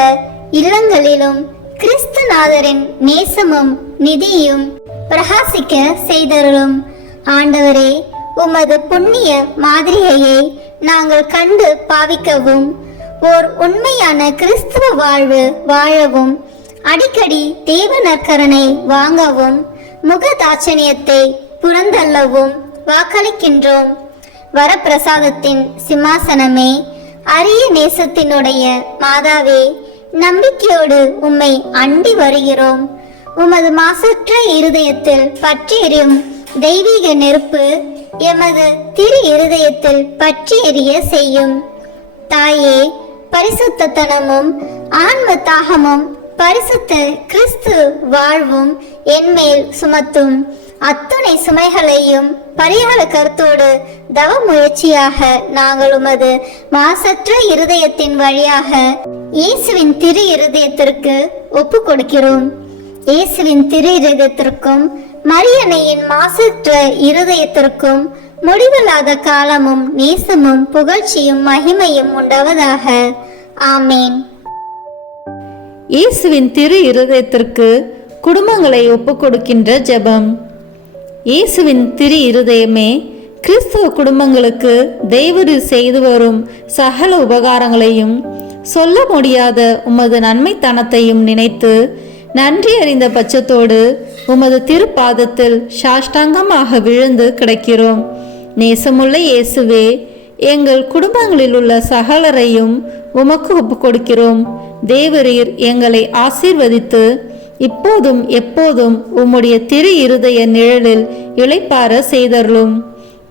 இல்லங்களிலும் கிறிஸ்துநாதரின் நேசமும் நிதியும் பிரகாசிக்க செய்தருளும். ஆண்டவரே, உமது புண்ணிய மாதிரியையை நாங்கள் கண்டு பாவிக்கவும், ஓர் உண்மையான கிறிஸ்துவ வாழ்வு வாழவும், அடிக்கடி தேவ நற்கரனை வாங்கவும், முகதாட்சணியத்தை புறந்தள்ளவும் வாக்களிக்கின்றோம். வரப்பிரசாதத்தின் சிம்மாசனமே, அரிய நேசத்தினுடைய மாதாவே, நம்பிக்கையோடு உம்மை அண்டி வருகிறோம். உமது மாசற்ற இருதயத்தில் பற்றி எரியும் தெய்வீக நெருப்பு எமது திரு இருதயத்தில் பற்றி எரிய செய்யும். தாயே, பரிசுத்தனமும் ஆன்ம தாகமும் பரிசுத்த கிறிஸ்து வாழ்வும் என்மேல் சுமத்தும். அத்துணை சுமைகளையும் பரிகார கருத்தோடு தவ முயற்சியாக நாங்கள் உமது மாசற்ற இருதயத்தின் வழியாக இயேசுவின் திரு இருதயத்திற்கு ஒப்பு கொடுக்கிறோம். இயேசுவின் திரு இருதயத்திற்கும் மரியன்னையின் மாசற்ற இருதயத்திற்கும் முடிவில்லாத காலமும் நேசமும் புகழ்ச்சியும் மகிமையும் உண்டாவதாக. ஆமேன். இயேசுவின் திரு இருதயத்திற்கு குடும்பங்களை ஒப்புக் கொடுக்கின்ற ஜெபம். இயேசுவின் திரு இருதயமே, கிறிஸ்துவ குடும்பங்களுக்கு தேவரீர் செய்து வரும் சகல உபகாரங்களையும் சொல்ல முடியாத உமது நன்மைத்தனத்தையும் நினைத்து நன்றி அறிந்த பட்சத்தோடு உமது திருப்பாதத்தில் சாஷ்டாங்கமாக விழுந்து கிடக்கிறோம். நேசமுள்ள இயேசுவே, எங்கள் குடும்பங்களில் உள்ள சகலரையும் உமக்கு ஒப்புக் கொடுக்கிறோம். தேவரீர் எங்களை ஆசீர்வதித்து இப்போதும் எப்போதும் உம்முடைய திரு இருதய நிழலில் இளைப்பார செய்தருளும்.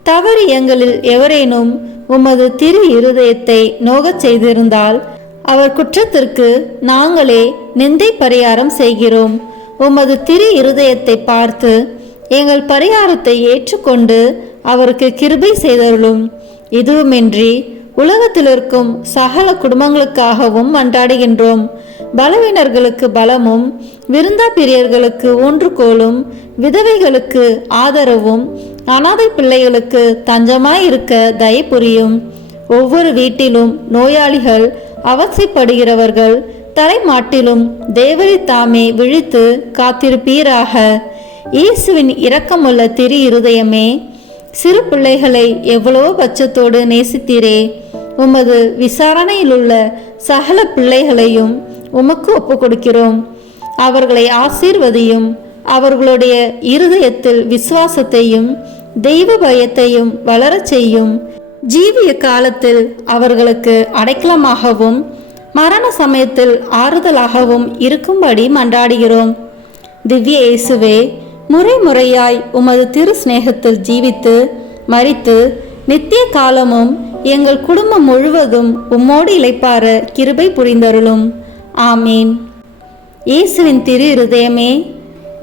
தவறு எங்களில் எவரேனும் உமது திரு இருதயத்தை நோகச் செய்திருந்தால் அவர் குற்றத்திற்கு நாங்களே நிந்தை பரிகாரம் செய்கிறோம். உமது திரு இருதயத்தை பார்த்து எங்கள் பரிகாரத்தை ஏற்றுக்கொண்டு அவருக்கு கிருபை செய்தருளும். இதுவுமின்றி உலகத்தில் இருக்கும் சகல குடும்பங்களுக்காகவும் மன்றாடுகின்றோம். பலவீனர்களுக்கு பலமும், விருந்தா பிரியர்களுக்கு ஊன்றுகோலும், விதவைகளுக்கு ஆதரவும், அனாதை பிள்ளைகளுக்கு தஞ்சமாயிருக்க தயை புரியும். ஒவ்வொரு வீட்டிலும் நோயாளிகள், அவசியப்படுகிறவர்கள் தலைமாட்டிலும் தேவரை தாமே விழித்து காத்திருப்பீராக. இயேசுவின் இரக்கமுள்ள திரு இருதயமே, சிறு பிள்ளைகளை எவ்வளவோ பட்சத்தோடு நேசித்தீரே. உமது விசாரணையிலுள்ள சகல பிள்ளைகளையும் உமக்கு ஒப்பு கொடுக்கிறோம். அவர்களை ஆசீர்வதியும். அவர்களுடைய இருதயத்தில் விசுவாசத்தையும் தெய்வ பயத்தையும் வளரச் செய்யும். ஜீவிய காலத்தில் அவர்களுக்கு அடைக்கலமாகவும் மரண சமயத்தில் ஆறுதலாகவும் இருக்கும்படி மன்றாடுகிறோம். திவ்ய இயேசுவே, முறை முறையாய் உமது திரு சிநேகத்தில் ஜீவித்து மரித்து நித்திய காலமும் எங்கள் குடும்பம் முழுவதும் உம்மோடு இளைப்பார கிருபை புரிந்தருளும். ஆமீன். இயேசுவின் திரு இருதயமே,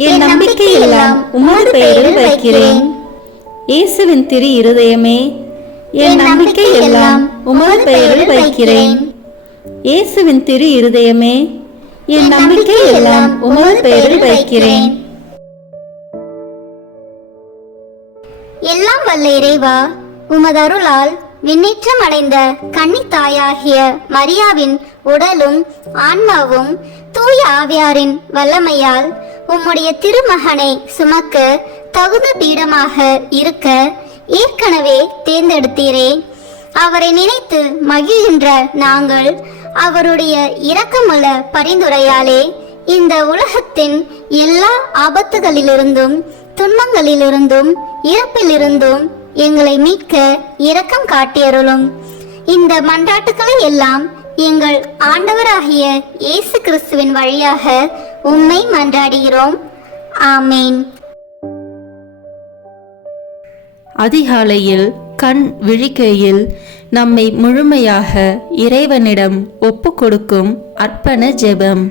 என் நம்பிக்கை எல்லாம் உமது பெயரில் வைக்கிறேன். இயேசுவின் திரு இருதயமே, என் நம்பிக்கை எல்லாம் உமது பெயரில் வைக்கிறேன். இயேசுவின் திரு இருதயமே, என் நம்பிக்கை எல்லாம் உமது பெயரில் வைக்கிறேன். எல்லாம் வல்ல இறைவா, உமது அருளால் விண்ணேற்றம் அடைந்த கன்னி தாயாகிய மரியாவின் உடலும் ஆன்மாவும் தூய ஆவியாரின் வல்லமையால் உம்முடைய திருமகனை சுமக்க தகுந்த பீடமாக இருக்க ஏற்கனவே தேர்ந்தெடுத்தீரே. அவரை நினைத்து மகிழ்கின்ற நாங்கள் அவருடைய இரக்கமுள்ள பரிந்துரையாலே இந்த உலகத்தின் எல்லா ஆபத்துகளிலிருந்தும் துன்பங்களிலிருந்தும் இறப்பிலிருந்தும் எங்களை மீட்க இரக்கம் காட்டியருளும். இந்த மன்றாட்டுக்களை எல்லாம் எங்கள் ஆண்டவராகிய இயேசு கிறிஸ்துவின் வழியாக உம்மை மன்றாடுகிறோம். ஆமேன். அதிகாலையில் கண் விழிக்கையில் நம்மை முழுமையாக இறைவனிடம் ஒப்பு கொடுக்கும் அர்ப்பண ஜெபம்.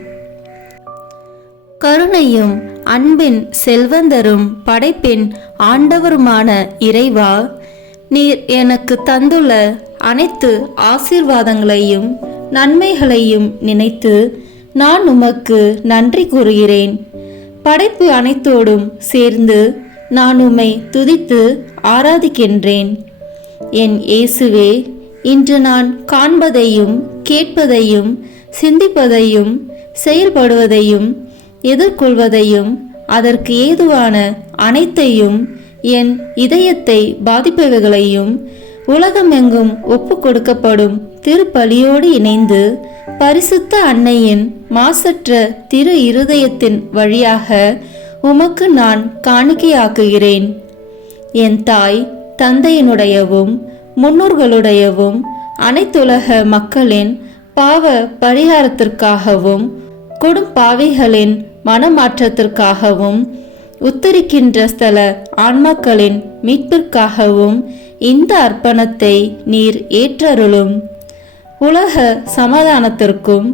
கருணையும் அன்பின் செல்வந்தரும் படைப்பின் ஆண்டவருமான இறைவா, நீர் எனக்கு தந்துள்ள அனைத்து ஆசீர்வாதங்களையும் நன்மைகளையும் நினைத்து நான் உமக்கு நன்றி கூறுகிறேன். படைப்பு அனைத்தோடும் சேர்ந்து நான் உம்மை துதித்து ஆராதிக்கின்றேன். என் இயேசுவே, இன்று நான் காண்பதையும் கேட்பதையும் சிந்திப்பதையும் செயல்படுவதையும் எதிர்கொள்வதையும் அதற்கு ஏதுவான அனைத்தையும் என் இதயத்தை பாதிப்பவைகளையும் உலகமெங்கும் ஒப்பு கொடுக்கப்படும் திருப்பலியோடு இணைந்து பரிசுத்த அன்னையின் மாசற்ற திரு இருதயத்தின் வழியாக உமக்கு நான் காணிக்கையாக்குகிறேன். என் தாய் தந்தையினுடையவும் முன்னோர்களுடையவும் அனைத்துலக மக்களின் பாவ பரிகாரத்திற்காகவும் கொடும்பாவிகளின் மனமாற்றத்திற்காகவும் உத்தரிக்கின்ற ஸ்தல ஆன்மாக்களின் மீட்பிற்காகவும் இந்த அர்ப்பணத்தை நீர் ஏற்றருளும். உலக சமாதானத்திற்கும்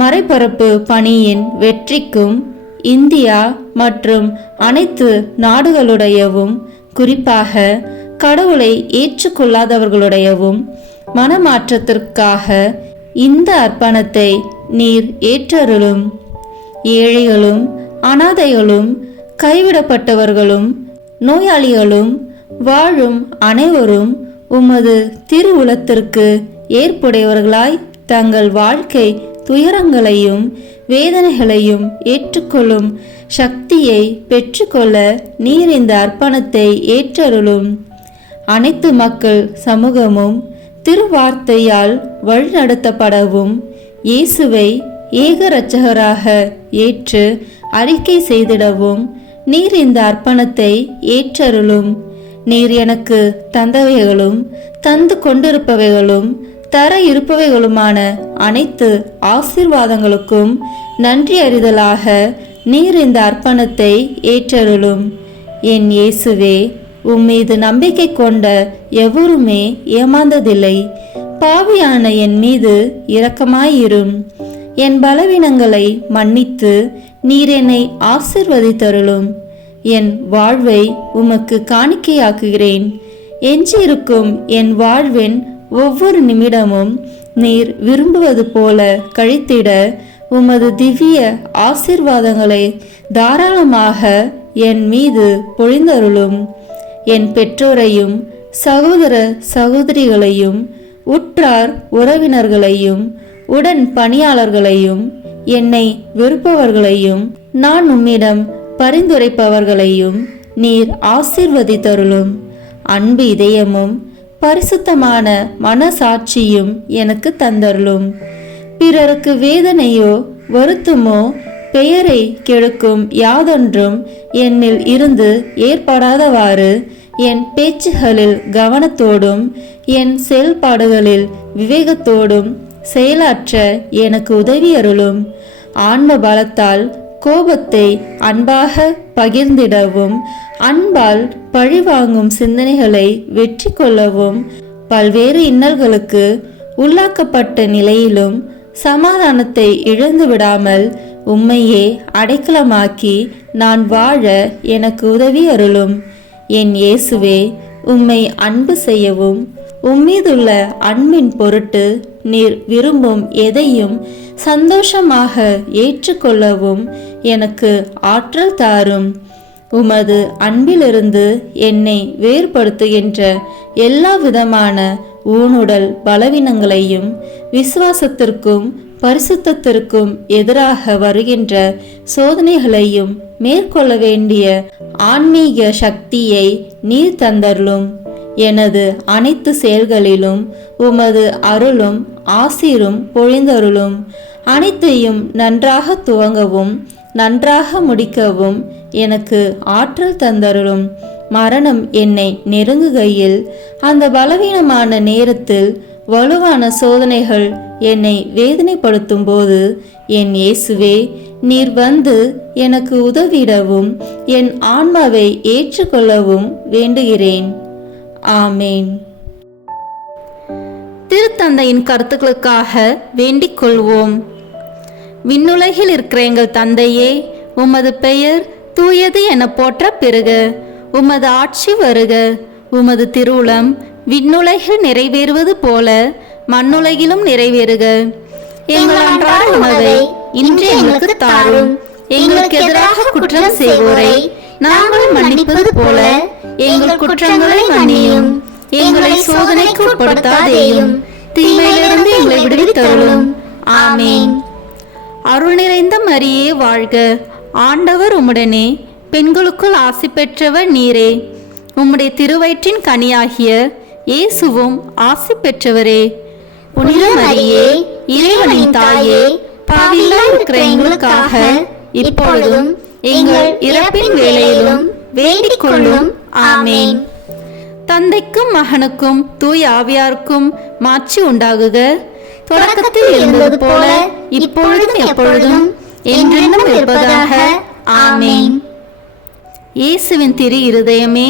மறைபரப்பு பணியின் வெற்றிக்கும் இந்தியா மற்றும் அனைத்து நாடுகளுடையவும் குறிப்பாக கடவுளை ஏற்றுக்கொள்ளாதவர்களுடையவும் மனமாற்றத்திற்காக இந்த அர்ப்பணத்தை நீர் ஏற்றருளும். ஏழைகளும் அனாதைகளும் கைவிடப்பட்டவர்களும் நோயாளிகளும் வாழும் அனைவரும் உமது திருவுளத்திற்கு ஏற்புடையவர்களாய் தங்கள் வாழ்க்கை துயரங்களையும் வேதனைகளையும் ஏற்றுக்கொள்ளும் சக்தியை பெற்றுக்கொள்ள நீர் இந்த அர்ப்பணத்தை ஏற்றருளும். அனைத்து மக்கள் சமூகமும் திருவார்த்தையால் வழிநடத்தப்படவும் இயேசுவை ஏக இரட்சகராக ஏற்று அறிக்கை செய்திடவும் நீர் இந்த அர்ப்பணத்தை ஏற்றருளும். நீர் எனக்கு தந்தவைகளும் தந்து கொண்டிருப்பவைகளும் தர இருப்பவைகளுமான அனைத்து ஆசீர்வாதங்களுக்கும் நன்றி அறிதலாக நீர் இந்த அர்ப்பணத்தை ஏற்றருளும். என் இயேசுவே, உம்மீது நம்பிக்கை கொண்ட எவருமே ஏமாந்ததில்லை. பாவியான என் மீது இரக்கமாயிரும். என் பலவீனங்களை மன்னித்து நீர் என்னை ஆசிர்வதித்தருளும். என் வாழ்வை உமக்கு காணிக்கையாக்குகிறேன். எஞ்சியிருக்கும் என் வாழ்வின் ஒவ்வொரு நிமிடமும் நீர் விரும்புவது போல கழித்திட உமது திவ்ய ஆசீர்வாதங்களை தாராளமாக என் மீது பொழிந்தருளும். என் பெற்றோரையும் சகோதர சகோதரிகளையும் உற்றார் உறவினர்களையும் உடன் பணியாளர்களையும் என்னை வெறுப்பவர்களையும் நான் உம்மிடம் பரிந்துரைப்பவர்களையும் நீர் ஆசீர்வதித்தருளும். அன்பு இதயமும் பரிசுத்தமான மனசாட்சியும் எனக்கு தந்தருளும். பிறருக்கு வேதனையோ வருத்தமோ பெயரை கெடுக்கும் யாதொன்றும் என்னில் இருந்து ஏற்படாதவாறு என் பேச்சுகளில் கவனத்தோடும் என் செயல்பாடுகளில் விவேகத்தோடும் செயலாற்ற எனக்கு உதவி அருளும். ஆன்ம பலத்தால் கோபத்தை அன்பாக பகிர்ந்திடவும் அன்பால் பழிவாங்கும் சிந்தனைகளை வெற்றி கொள்ளவும் பல்வேறு இன்னல்களுக்கு உள்ளாக்கப்பட்ட நிலையிலும் சமாதானத்தை இழந்து விடாமல் உம்மையே அடைக்கலமாக்கி நான் வாழ எனக்கு உதவி அருளும். என் இயேசுவே, உம்மை அன்பு செய்யவும் உம்மீதுள்ள அன்பின் பொருட்டு நீர் விரும்பும் எதையும் சந்தோஷமாக ஏற்றுக்கொள்ளவும் எனக்கு ஆற்றல் தாரும். உமது அன்பிலிருந்து என்னை வேறுபடுத்துகின்ற எல்லா விதமான ஊனுடல் பலவீனங்களையும் விசுவாசத்திற்கும் பரிசுத்தத்திற்கும் எதிராக வருகின்ற சோதனைகளையும் மேற்கொள்ள வேண்டிய ஆன்மீக சக்தியை நீர் தந்தருளும். எனது அனைத்து செயல்களிலும் உமது அருளும் ஆசீரும் பொழிந்தருளும். அனைத்தையும் நன்றாக துவங்கவும் நன்றாக முடிக்கவும் எனக்கு ஆற்றல் தந்தருளும். மரணம் என்னை நெருங்குகையில், அந்த பலவீனமான நேரத்தில் வலுவான சோதனைகள் என்னை வேதனைப்படுத்தும் போது, என் இயேசுவே, நீர் வந்து எனக்கு உதவிடவும் என் ஆன்மாவை ஏற்றுக்கொள்ளவும் வேண்டுகிறேன். ஆமேன். திருத்தந்தையின் கருத்துக்களுக்காக வேண்டிக் கொள்வோம். விண்ணுலகில் இருக்கிற எங்கள் தந்தையே, உமது பெயர் தூயது என போற்ற பெறுக. உமது ஆட்சி வருக. உமது திருவுளம் விண்ணுலகில் நிறைவேறுவது போல மண்ணுலகிலும் நிறைவேறுக. எங்கள் அன்றாட உணவை இன்று எங்களுக்கு தாரும். எங்களுக்கு எதிராக குற்றம் செய்வோரை நாங்கள் மன்னிப்பது போல எங்கள் குற்றங்களை மன்னியும். எங்களை சோதனைக்கு உட்படுத்தாதேயும், தீமையிலிருந்து எங்களை விடுவித்தருளும். ஆமேன். அருள் நிறைந்த மரியே வாழ்க. ஆண்டவர் உம்முடனே, பெண்களுக்குள் ஆசி பெற்றவர் நீரே. உம்முடைய திருவயிற்றின் கனியாகிய இயேசுவும் ஆசி பெற்றவரே. புனித மரியே, இறைவனின் தாயே, பாவிகளாய் இருக்கிற எங்களுக்காக இப்பொழுதும் எங்கள் இறப்பின் வேளையிலும் வேண்டிக் கொள்ளும். ஆமேன். தந்தைக்கும் மகனுக்கும் தூய ஆவியாருக்கும் மாட்சி உண்டாகுக. தொடக்கத்தில் இருந்தது போல இப்பொழுதும் எப்பொழுதும் என்றென்றும் இருப்பதாக. ஆமேன். இயேசுவின் திரு இருதயமே,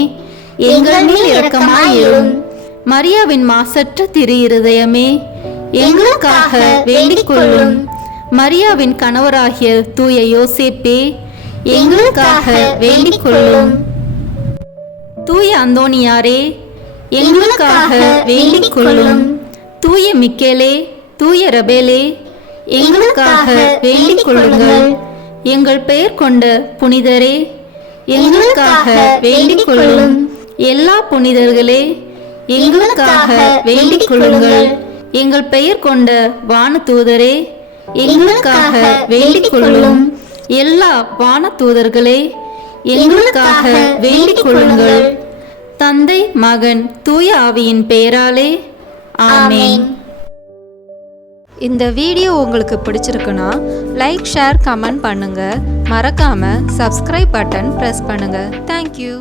எங்கள் மேல் இரக்கமாயிரும். மரியாவின் மாசற்ற திரு இருதயமே, எங்களுக்காக வேண்டிக் கொள்ளும். மரியாவின் கணவராகிய தூய யோசேப்பே, எங்களுக்காக வேண்டிக் கொள்ளும். தூய அந்தோனியாரே, எங்களுக்காக வேண்டிக் கொள்ளும். தூய மிக்கேலே, தூய ரபேலே, எங்களுக்காக வேண்டிக் கொள்ளுங்கள். எங்கள் பெயர் கொண்ட புனிதரே, எங்களுக்காக வேண்டிக் கொள்ளும். எல்லா புனிதர்களே, எங்களுக்காக வேண்டிக் கொள்ளுங்கள். எங்கள் பெயர் கொண்ட வான தூதரே, எங்களுக்காக வேண்டிக் கொள்ளும். எல்லா வான தூதர்களே, எங்களுக்காக வேண்டிக் கொள்ளுங்கள். தந்தை, மகன், தூய ஆவியின் பெயராலே. ஆமேன். இந்த வீடியோ உங்களுக்கு பிடிச்சிருக்குன்னா லைக், ஷேர், கமெண்ட் பண்ணுங்க. மறக்காம சப்ஸ்கிரைப் பட்டன் பிரஸ் பண்ணுங்க. தேங்க்யூ.